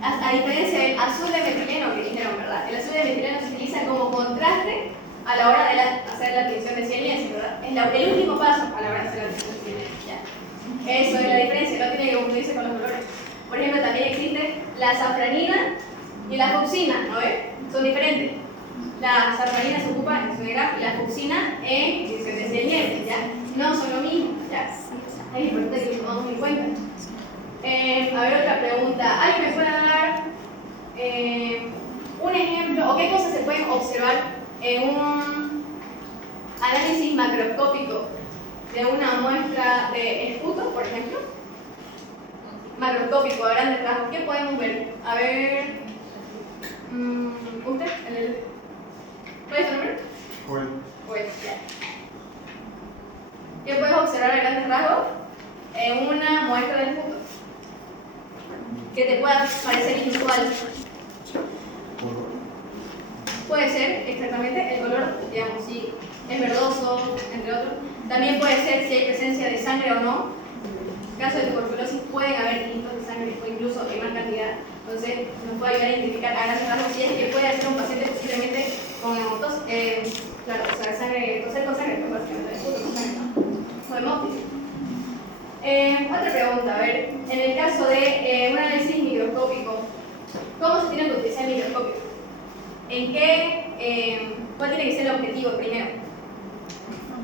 A diferencia del azul de metileno que dijeron, ¿verdad? El azul de metileno se utiliza como contraste a la hora de hacer la tinción de ciel miel, ¿verdad? Es el último paso a la hora de hacer la tinción de ciel miel. ¿Ya? Eso es la diferencia, no tiene que confundirse con los colores. Por ejemplo, también existe la safranina y la fucsina, ¿no ves? Son diferentes. La safranina se ocupa en tinción de gram y la fucsina en tinción de ciel miel, ¿ya? No son lo mismo, ¿ya? Es importante que lo tomamos en cuenta. A ver, otra pregunta. ¿Alguien me puede dar un un ejemplo, o qué cosas se pueden observar en un análisis macroscópico de una muestra de esputo, por ejemplo? Macroscópico, a grandes rasgos, ¿qué podemos ver? A ver, ¿usted? ¿Cuál es tu nombre? Joel. Pues ya. ¿Qué puedes observar a grandes rasgos en una muestra de esputo? Que te pueda parecer inusual. Puede ser exactamente el color, digamos, si es verdoso, entre otros. También puede ser si hay presencia de sangre o no. En caso de tuberculosis pueden haber tintos de sangre o incluso en más cantidad. Entonces nos puede ayudar a identificar a grandes rasgos si es que puede ser un paciente posiblemente con tos, claro, o sea, sangre, toser con sangre, pues básicamente esputo con sangre, ¿no? O hemoptis. Otra pregunta, a ver, en el caso de un análisis microscópico, ¿cómo se tiene que utilizar el microscopio? ¿En qué, cuál tiene que ser el objetivo primero?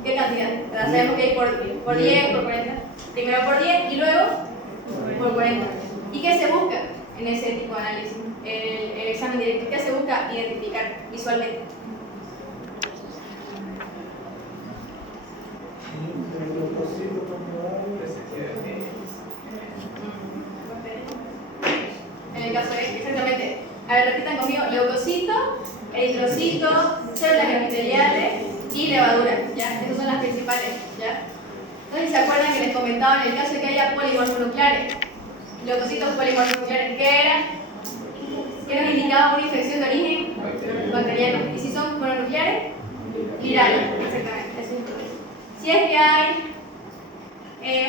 ¿Qué cantidad? Sabemos que hay por 10, por 40. Primero por 10 y luego por 40. ¿Y qué se busca en ese tipo de análisis? El examen directo, ¿qué se busca identificar visualmente? En el caso de, exactamente, a ver, repitan conmigo, leucocito, eritrocito, células epiteliales y levadura, ¿ya? Esas son las principales, ¿ya? Entonces, ¿se acuerdan que les comentaba en el caso de que haya polimorfonucleares? Leucocitos polimorfonucleares, ¿qué era? ¿Qué nos indicaba una infección de origen bacteriano? Y si son mononucleares, virales, exactamente, eso es importante. Si es que hay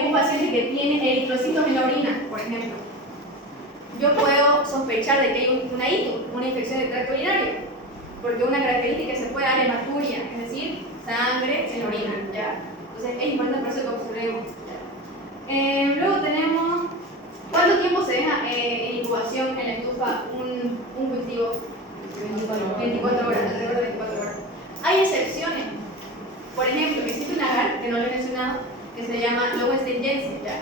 un paciente que tiene eritrocitos en la orina, por ejemplo, yo puedo sospechar de que hay una ITU, una infección del tracto urinario, porque una característica se puede dar hematuria, es decir, sangre en la orina, ¿ya? Entonces es importante por eso que observemos. Luego tenemos, ¿cuánto tiempo se deja en incubación en la estufa un cultivo? 24 horas, alrededor de 24 horas. Hay excepciones. Por ejemplo, existe un agar, que no lo he mencionado, que se llama Lowenstein-Jensen, ¿ya?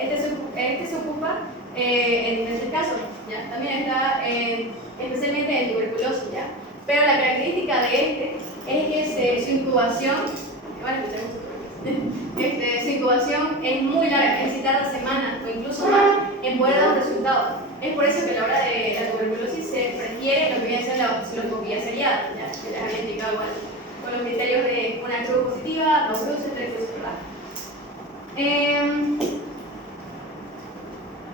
Este se ocupa en este caso, ¿ya? También está especialmente en tuberculosis, ¿ya? Pero la característica de es que su incubación, su incubación es muy larga, es decir, tarda semanas o incluso más en poder dar un resultado. Es por eso que a la hora de la tuberculosis se requiere lo que viene a ser la osciloscopía seriada, ¿ya? Que les había indicado igual, con los criterios de una cruz positiva, 2 cruces, 3 cruces, ¿verdad?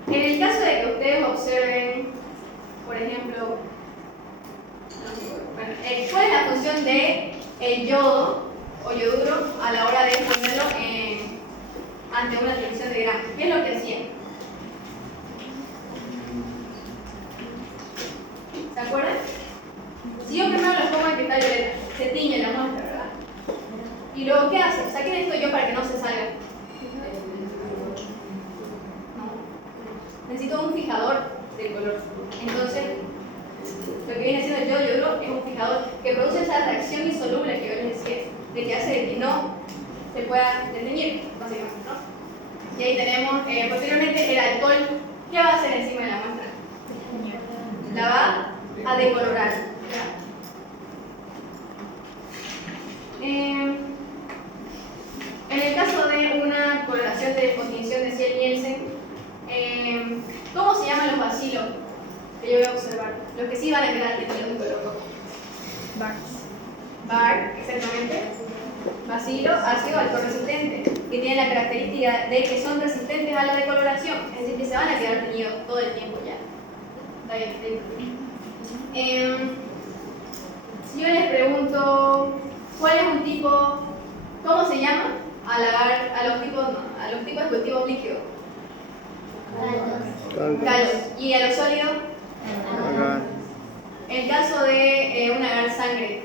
En el caso de que ustedes observen, por ejemplo, ¿cuál es la función de el yodo o yoduro a la hora de ponerlo ante una televisión de grano? ¿Qué es lo que hacían? ¿Se acuerdan? Si yo primero lo pongo en cristal violeta, se tiñe la muestra, ¿verdad? Y luego, ¿qué hace? Saquen esto yo para que no se salga. Necesito un fijador de color. Entonces, lo que viene haciendo el yoduro es un fijador que produce esa reacción insoluble que yo les decía, de que hace que no se pueda deteñir, básicamente, ¿no? Y ahí tenemos posteriormente el alcohol. ¿Qué va a hacer encima de la muestra? La va a decolorar. En el caso de una coloración de distinción de Ciel-Nielsen, ¿cómo se llaman los bacilos que yo voy a observar? Los que sí van a quedar teniendo un color rojo. Bar, exactamente. Bacilo, ácido alcohol resistente, que tienen la característica de que son resistentes a la decoloración, es decir, que se van a quedar teñidos todo el tiempo ya. Está bien. Si yo les pregunto, ¿cuál es un tipo, cómo se llama a los tipos de cultivos líquidos? Caldos. ¿Y a los sólidos? En el caso de un agar sangre,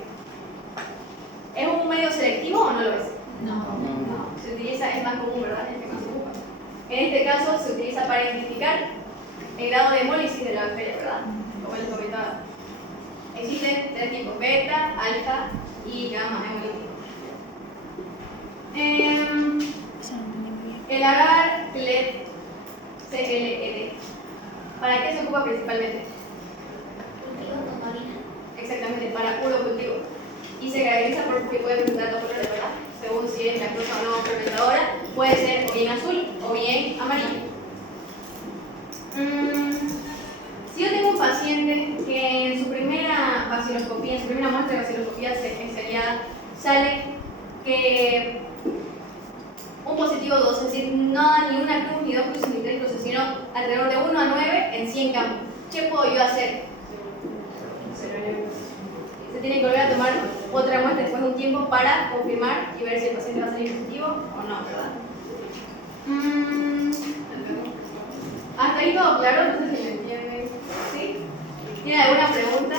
¿es un medio selectivo o no lo es? No. Se utiliza, es más común, ¿verdad? Es el que más se ocupa. En este caso se utiliza para identificar el grado de hemólisis de la bacteria, ¿verdad? Como les comentaba. Existen 3 tipos: beta, alfa y gamma hemolítico. El agar LED CLED, ¿para qué se ocupa principalmente? básicamente para puro cultivo. Y se caracteriza porque puede presentar dos colores, ¿verdad? Según si es lactosa o no fermentadora, puede ser o bien azul o bien amarillo. Si yo tengo un paciente que en su primera baciloscopía, en su primera muestra de baciloscopía sale que un positivo 2, es decir, no da ni una cruz, ni dos cruces, ni tres cruces, sino alrededor de 1 a 9 en 100 campos. ¿Qué puedo yo hacer? Se tiene que volver a tomar otra muestra después de un tiempo para confirmar y ver si el paciente va a salir positivo o no, ¿verdad? ¿Hasta ahí todo claro? No sé si me entienden. ¿Sí? ¿Tienen alguna pregunta?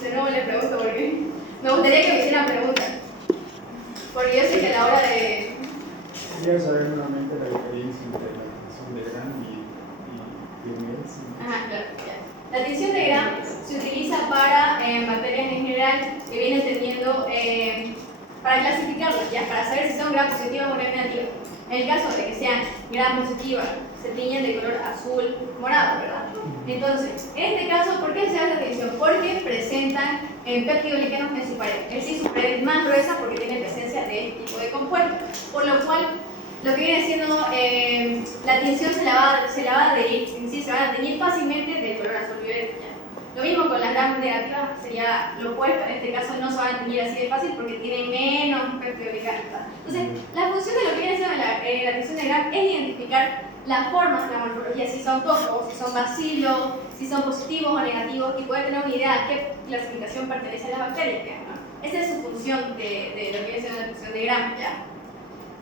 De nuevo le pregunto porque me gustaría que me hicieran preguntas. Porque yo sé que a la hora de... Quería saber nuevamente la diferencia entre la tinción de Gram y Nielsen. Ajá, claro, ya. La tinción de Gram se utiliza para bacterias en general que vienen teniendo para clasificarlas, ya, para saber si son Gram positivas o Gram negativas. En el caso de que sean Gram positivas, se tiñen de color azul morado, ¿verdad? Entonces, en este caso, ¿por qué se hace esta tinción? Porque presentan peptidoglicano en su pared. Es decir, su pared es más gruesa porque tiene presencia de este tipo de compuesto. Por lo cual, lo que viene siendo la tinción se la va a adherir, es decir, se van a teñir fácilmente del color azul violeta. Lo mismo con las Gram negativas, sería lo opuesto. En este caso no se van a teñir así de fácil porque tienen menos peptidoglicano. Entonces, la función de lo que viene siendo la tinción de Gram es identificar las formas de la morfología, si son cocos, si son bacilos, si son positivos o negativos, y poder tener una idea de qué clasificación pertenece a las bacterias, ¿no? Esa es su función de lo que viene siendo la tinción de Gram, ¿ya?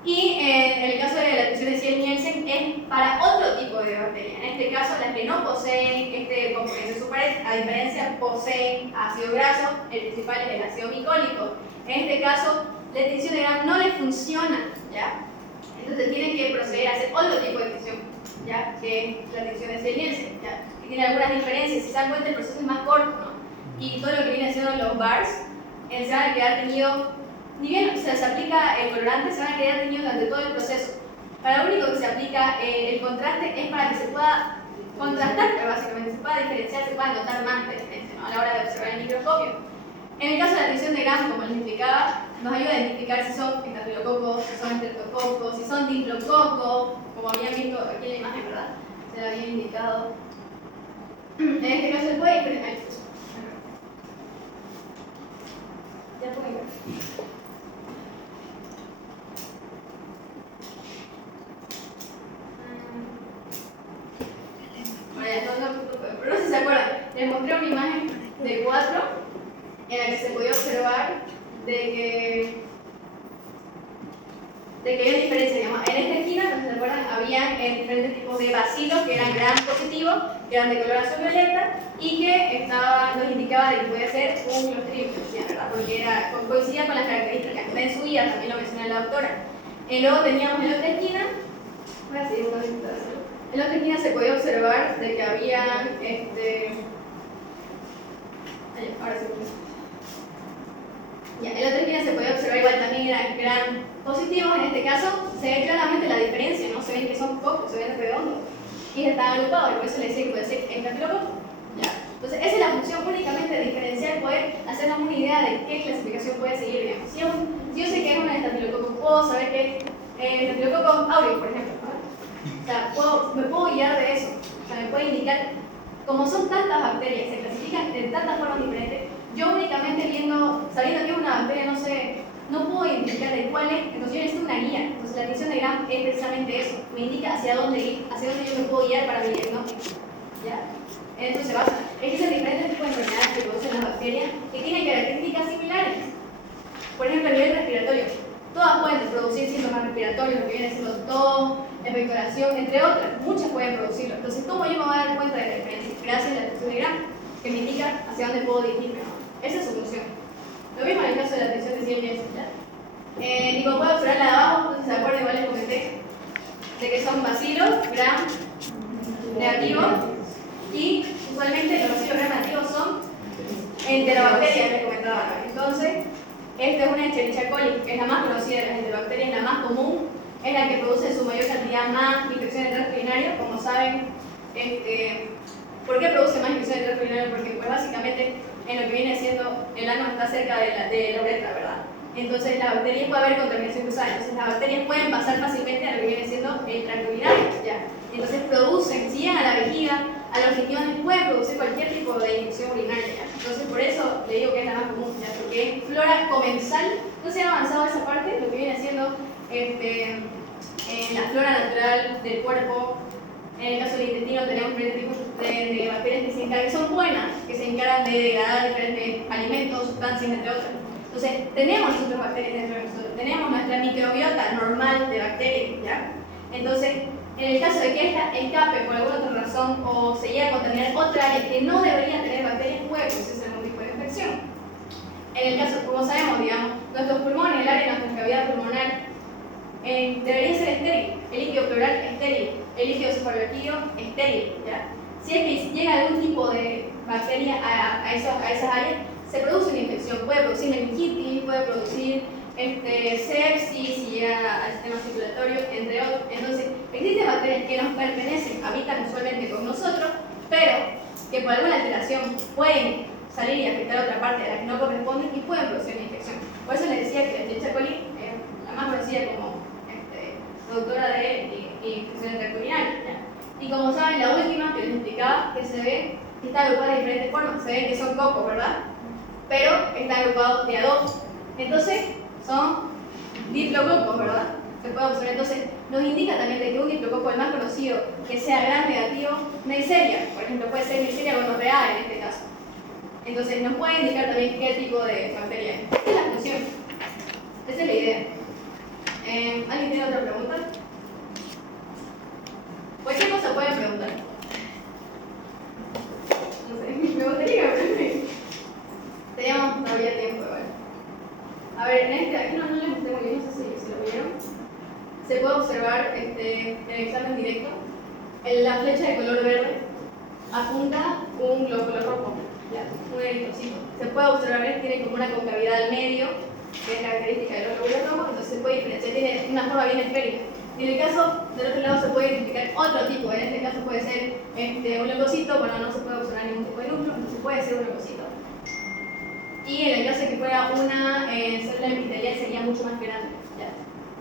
Y en el caso de la tinción de Ciel-Nielsen es para otro tipo de bacterias. En este caso, las que no poseen este componente en su pared, a diferencia, poseen ácido graso, el principal es el ácido micólico. En este caso, la tinción de Gram no le funciona, ¿ya? Entonces tienen que proceder a hacer otro tipo de tinción, ¿ya? Que es la tinción de Ciel-Nielsen, ¿ya? Que tiene algunas diferencias. Si se dan cuenta, el proceso es más corto, ¿no? Y todo lo que viene siendo los bars se van a quedar teñidos. Ni bien se aplica el colorante, se van a quedar teñidos durante todo el proceso. Para lo único que se aplica el contraste es para que se pueda contrastar, pero básicamente se pueda diferenciar, se pueda notar más la diferencia, ¿no? A la hora de observar el microscopio. En el caso de la tinción de Gram, como les explicaba, nos ayuda a identificar si son estafilococos, si son estreptococos, si son diplococos, como habían visto aquí en la imagen, ¿verdad? Se lo había indicado. En este caso se puede diferenciar. Ya pueden ver. Pero no sé si se acuerdan, les mostré una imagen de 4 en la que se podía observar de que había diferencias. Digamos. En esta esquina, no sé si se acuerdan, había diferentes tipos de bacilos que eran Gram positivos, que eran de color azul violeta y que nos indicaba de que podía ser un Clostridium, ¿verdad? Porque coincidía con las características. En su guía también lo menciona la doctora. Luego teníamos en la otra esquina, voy a seguir un poquito. En la otra esquina se podía observar de que había ahora sí. Ya, en la otra esquina se podía observar igual también eran Gram positivos. En este caso se ve claramente la diferencia, ¿no? Se ven que son pocos, se ven redondos y están agrupados, y por eso le decía que puede ser estafilococo. Ya. Entonces, esa es la función únicamente de diferenciar, poder hacernos una idea de qué clasificación puede seguir, digamos. Si yo sé que es un estafilococo, puedo saber que es estafilococo aureus, por ejemplo, ¿no? O sea, me puedo guiar de eso. O sea, me puede indicar, como son tantas bacterias, se clasifican de tantas formas diferentes, yo únicamente sabiendo que es una bacteria, no puedo identificar de cuál es, entonces yo necesito una guía. Entonces la tinción de Gram es precisamente eso, me indica hacia dónde ir, hacia dónde yo me puedo guiar para mi diagnóstico. ¿Ya? En esto se basa. Existen diferentes tipos de enfermedades que producen las bacterias que tienen características similares. Por ejemplo, a nivel respiratorio, todas pueden producir síntomas respiratorios, lo que viene siendo tos, expectoración, entre otras, muchas pueden producirlo. Entonces, ¿cómo yo me voy a dar cuenta de la diferencia? Gracias a la tinción de Gram, que me indica hacia dónde puedo dirigirme, ¿no? Esa es su función. Lo mismo en el caso de la tinción de Ciel-Nielsen, ¿ya? Y como puedo observar la de abajo, entonces se acuerdan, igual les comenté, de que son bacilos, Gram negativos, y usualmente los bacilos Gram negativos son enterobacterias, les comentaba. Entonces, esta es una Escherichia coli, que es la más conocida de las enterobacterias, la más común, es la que produce en su mayor cantidad más infecciones de tracto urinario. Como saben, ¿por qué produce más infecciones de tracto urinario? Porque pues básicamente en lo que viene siendo el ano está cerca de la uretra, ¿verdad? Entonces la bacteria puede haber contaminación cruzada, entonces las bacterias pueden pasar fácilmente a lo que viene siendo el tracto urinario, ¿ya? Entonces producen, si llegan a la vejiga, a los riñones, pueden producir cualquier tipo de infección urinaria, ¿ya? Entonces por eso le digo que es la más común, ¿ya? Porque es flora comensal, no se ha avanzado esa parte, lo que viene siendo la flora natural del cuerpo. En el caso del intestino tenemos diferentes tipos de bacterias que se encargan, que son buenas, que se encargan de degradar diferentes alimentos, sustancias, entre otras. Entonces, tenemos nosotros bacterias dentro de nosotros, tenemos nuestra microbiota normal de bacterias, ¿ya? Entonces, en el caso de que esta escape por alguna otra razón o se llegue a contaminar otra área que no debería tener bacterias, puede producirse algún tipo de infección. En el caso, como sabemos, digamos, nuestros pulmones, el área de nuestra cavidad pulmonar, debería ser estéril, el líquido pleural estéril, el líquido cefalorraquídeo estéril, ¿ya? Si es que llega algún tipo de bacteria a esas áreas, se produce una infección, puede producir meningitis, puede producir sepsis, si llega al sistema circulatorio, entre otros. Entonces, existen bacterias que nos pertenecen, habitan usualmente con nosotros, pero que por alguna alteración pueden salir y afectar a otra parte a la que no corresponden y pueden producir una infección. Por eso les decía que la Escherichia coli es la más conocida como productora de infecciones tracto-urinarias. Y como saben, la última que les explicaba, que se ve que está agrupada de diferentes formas, se ven que son cocos, ¿verdad? Pero está agrupado de a dos. Entonces, son diplococos, ¿verdad? Se puede observar. Entonces, nos indica también de que un diplococo, el más conocido, que sea gran negativo, Neisseria, por ejemplo, puede ser Neisseria gonorrea en este caso. Entonces, nos puede indicar también qué tipo de bacteria es. Esta es la función. Esa es la idea. ¿Alguien tiene otra pregunta? Cualquier cosa pueden preguntar. No sé, me gustaría que me pregunten. Teníamos todavía tiempo, igual. A ver, en aquí no le mostré muy bien, no sé si lo vieron. Se puede observar en el examen directo. La flecha de color verde apunta un glóbulo rojo, ¿ya? Un eritrocito. Se puede observar, tiene como una concavidad al medio, que es característica de los glóbulos rojos, entonces se puede diferenciar, tiene una forma bien esférica. Y en el caso del otro lado se puede identificar otro tipo, en este caso puede ser un leucocito, bueno, no se puede observar ningún tipo de núcleo, entonces puede ser un leucocito. Y en el caso de que fuera una célula epitelial sería mucho más grande, ¿ya?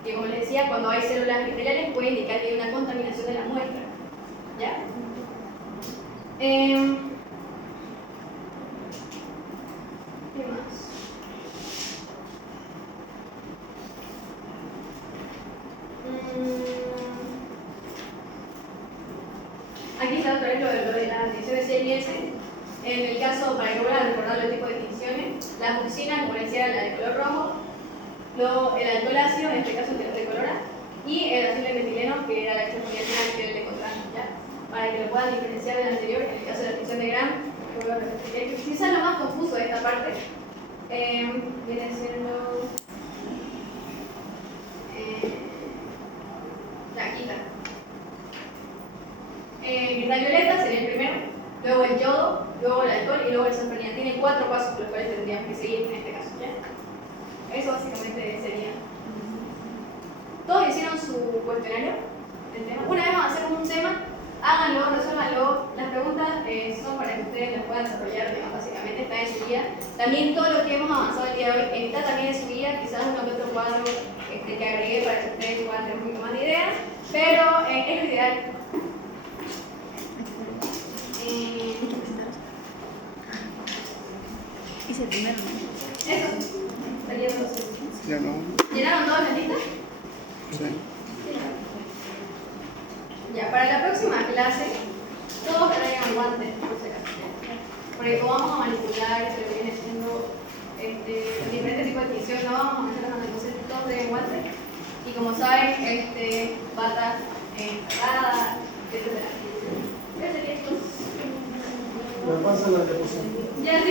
Que como les decía, cuando hay células epiteliales puede indicar que hay una contaminación de la muestra, ¿ya? ¿Qué más? Aquí está otra vez lo de las distinciones C y S. En el caso, para que vuelvan a recordar los tipos de distinciones, la fucsina, como les decía, la de color rojo, el alcohol ácido, en este caso que es de color A, y el azul de metileno, que era la extrapolación que el de contraste, ¿ya? Para que lo puedan diferenciar del anterior, en el caso de la distinción de Gram, que voy a repetir. Quizás lo más confuso de esta parte viene siendo la quita. El violeta sería el primero, luego el yodo, luego el alcohol y luego el safranina. Tiene 4 pasos por los cuales tendríamos que seguir en este caso, ¿ya? Eso básicamente sería. ¿Todos hicieron su cuestionario? ¿El tema? Una vez avancemos un tema, háganlo, resuélvanlo. Las preguntas son para que ustedes las puedan desarrollar, digamos, básicamente está en su guía. También todo lo que hemos avanzado el día de hoy está también en su guía, quizás uno que otro cuadro que agregué para que ustedes puedan tener un poquito más de ideas, pero es lo ideal. Hice el primero. Eso, sería todo. Ya no. ¿Llenaron todas las listas? Sí. Ya, para la próxima clase, todos traigan guantes, por si acaso. Porque como vamos a manipular, se lo viene siendo diferentes tipos de distinción, no vamos a meter las manos, entonces todos traigan guantes. Y como saben, bata cerrada, etc. Me pasa la deposición. Ya,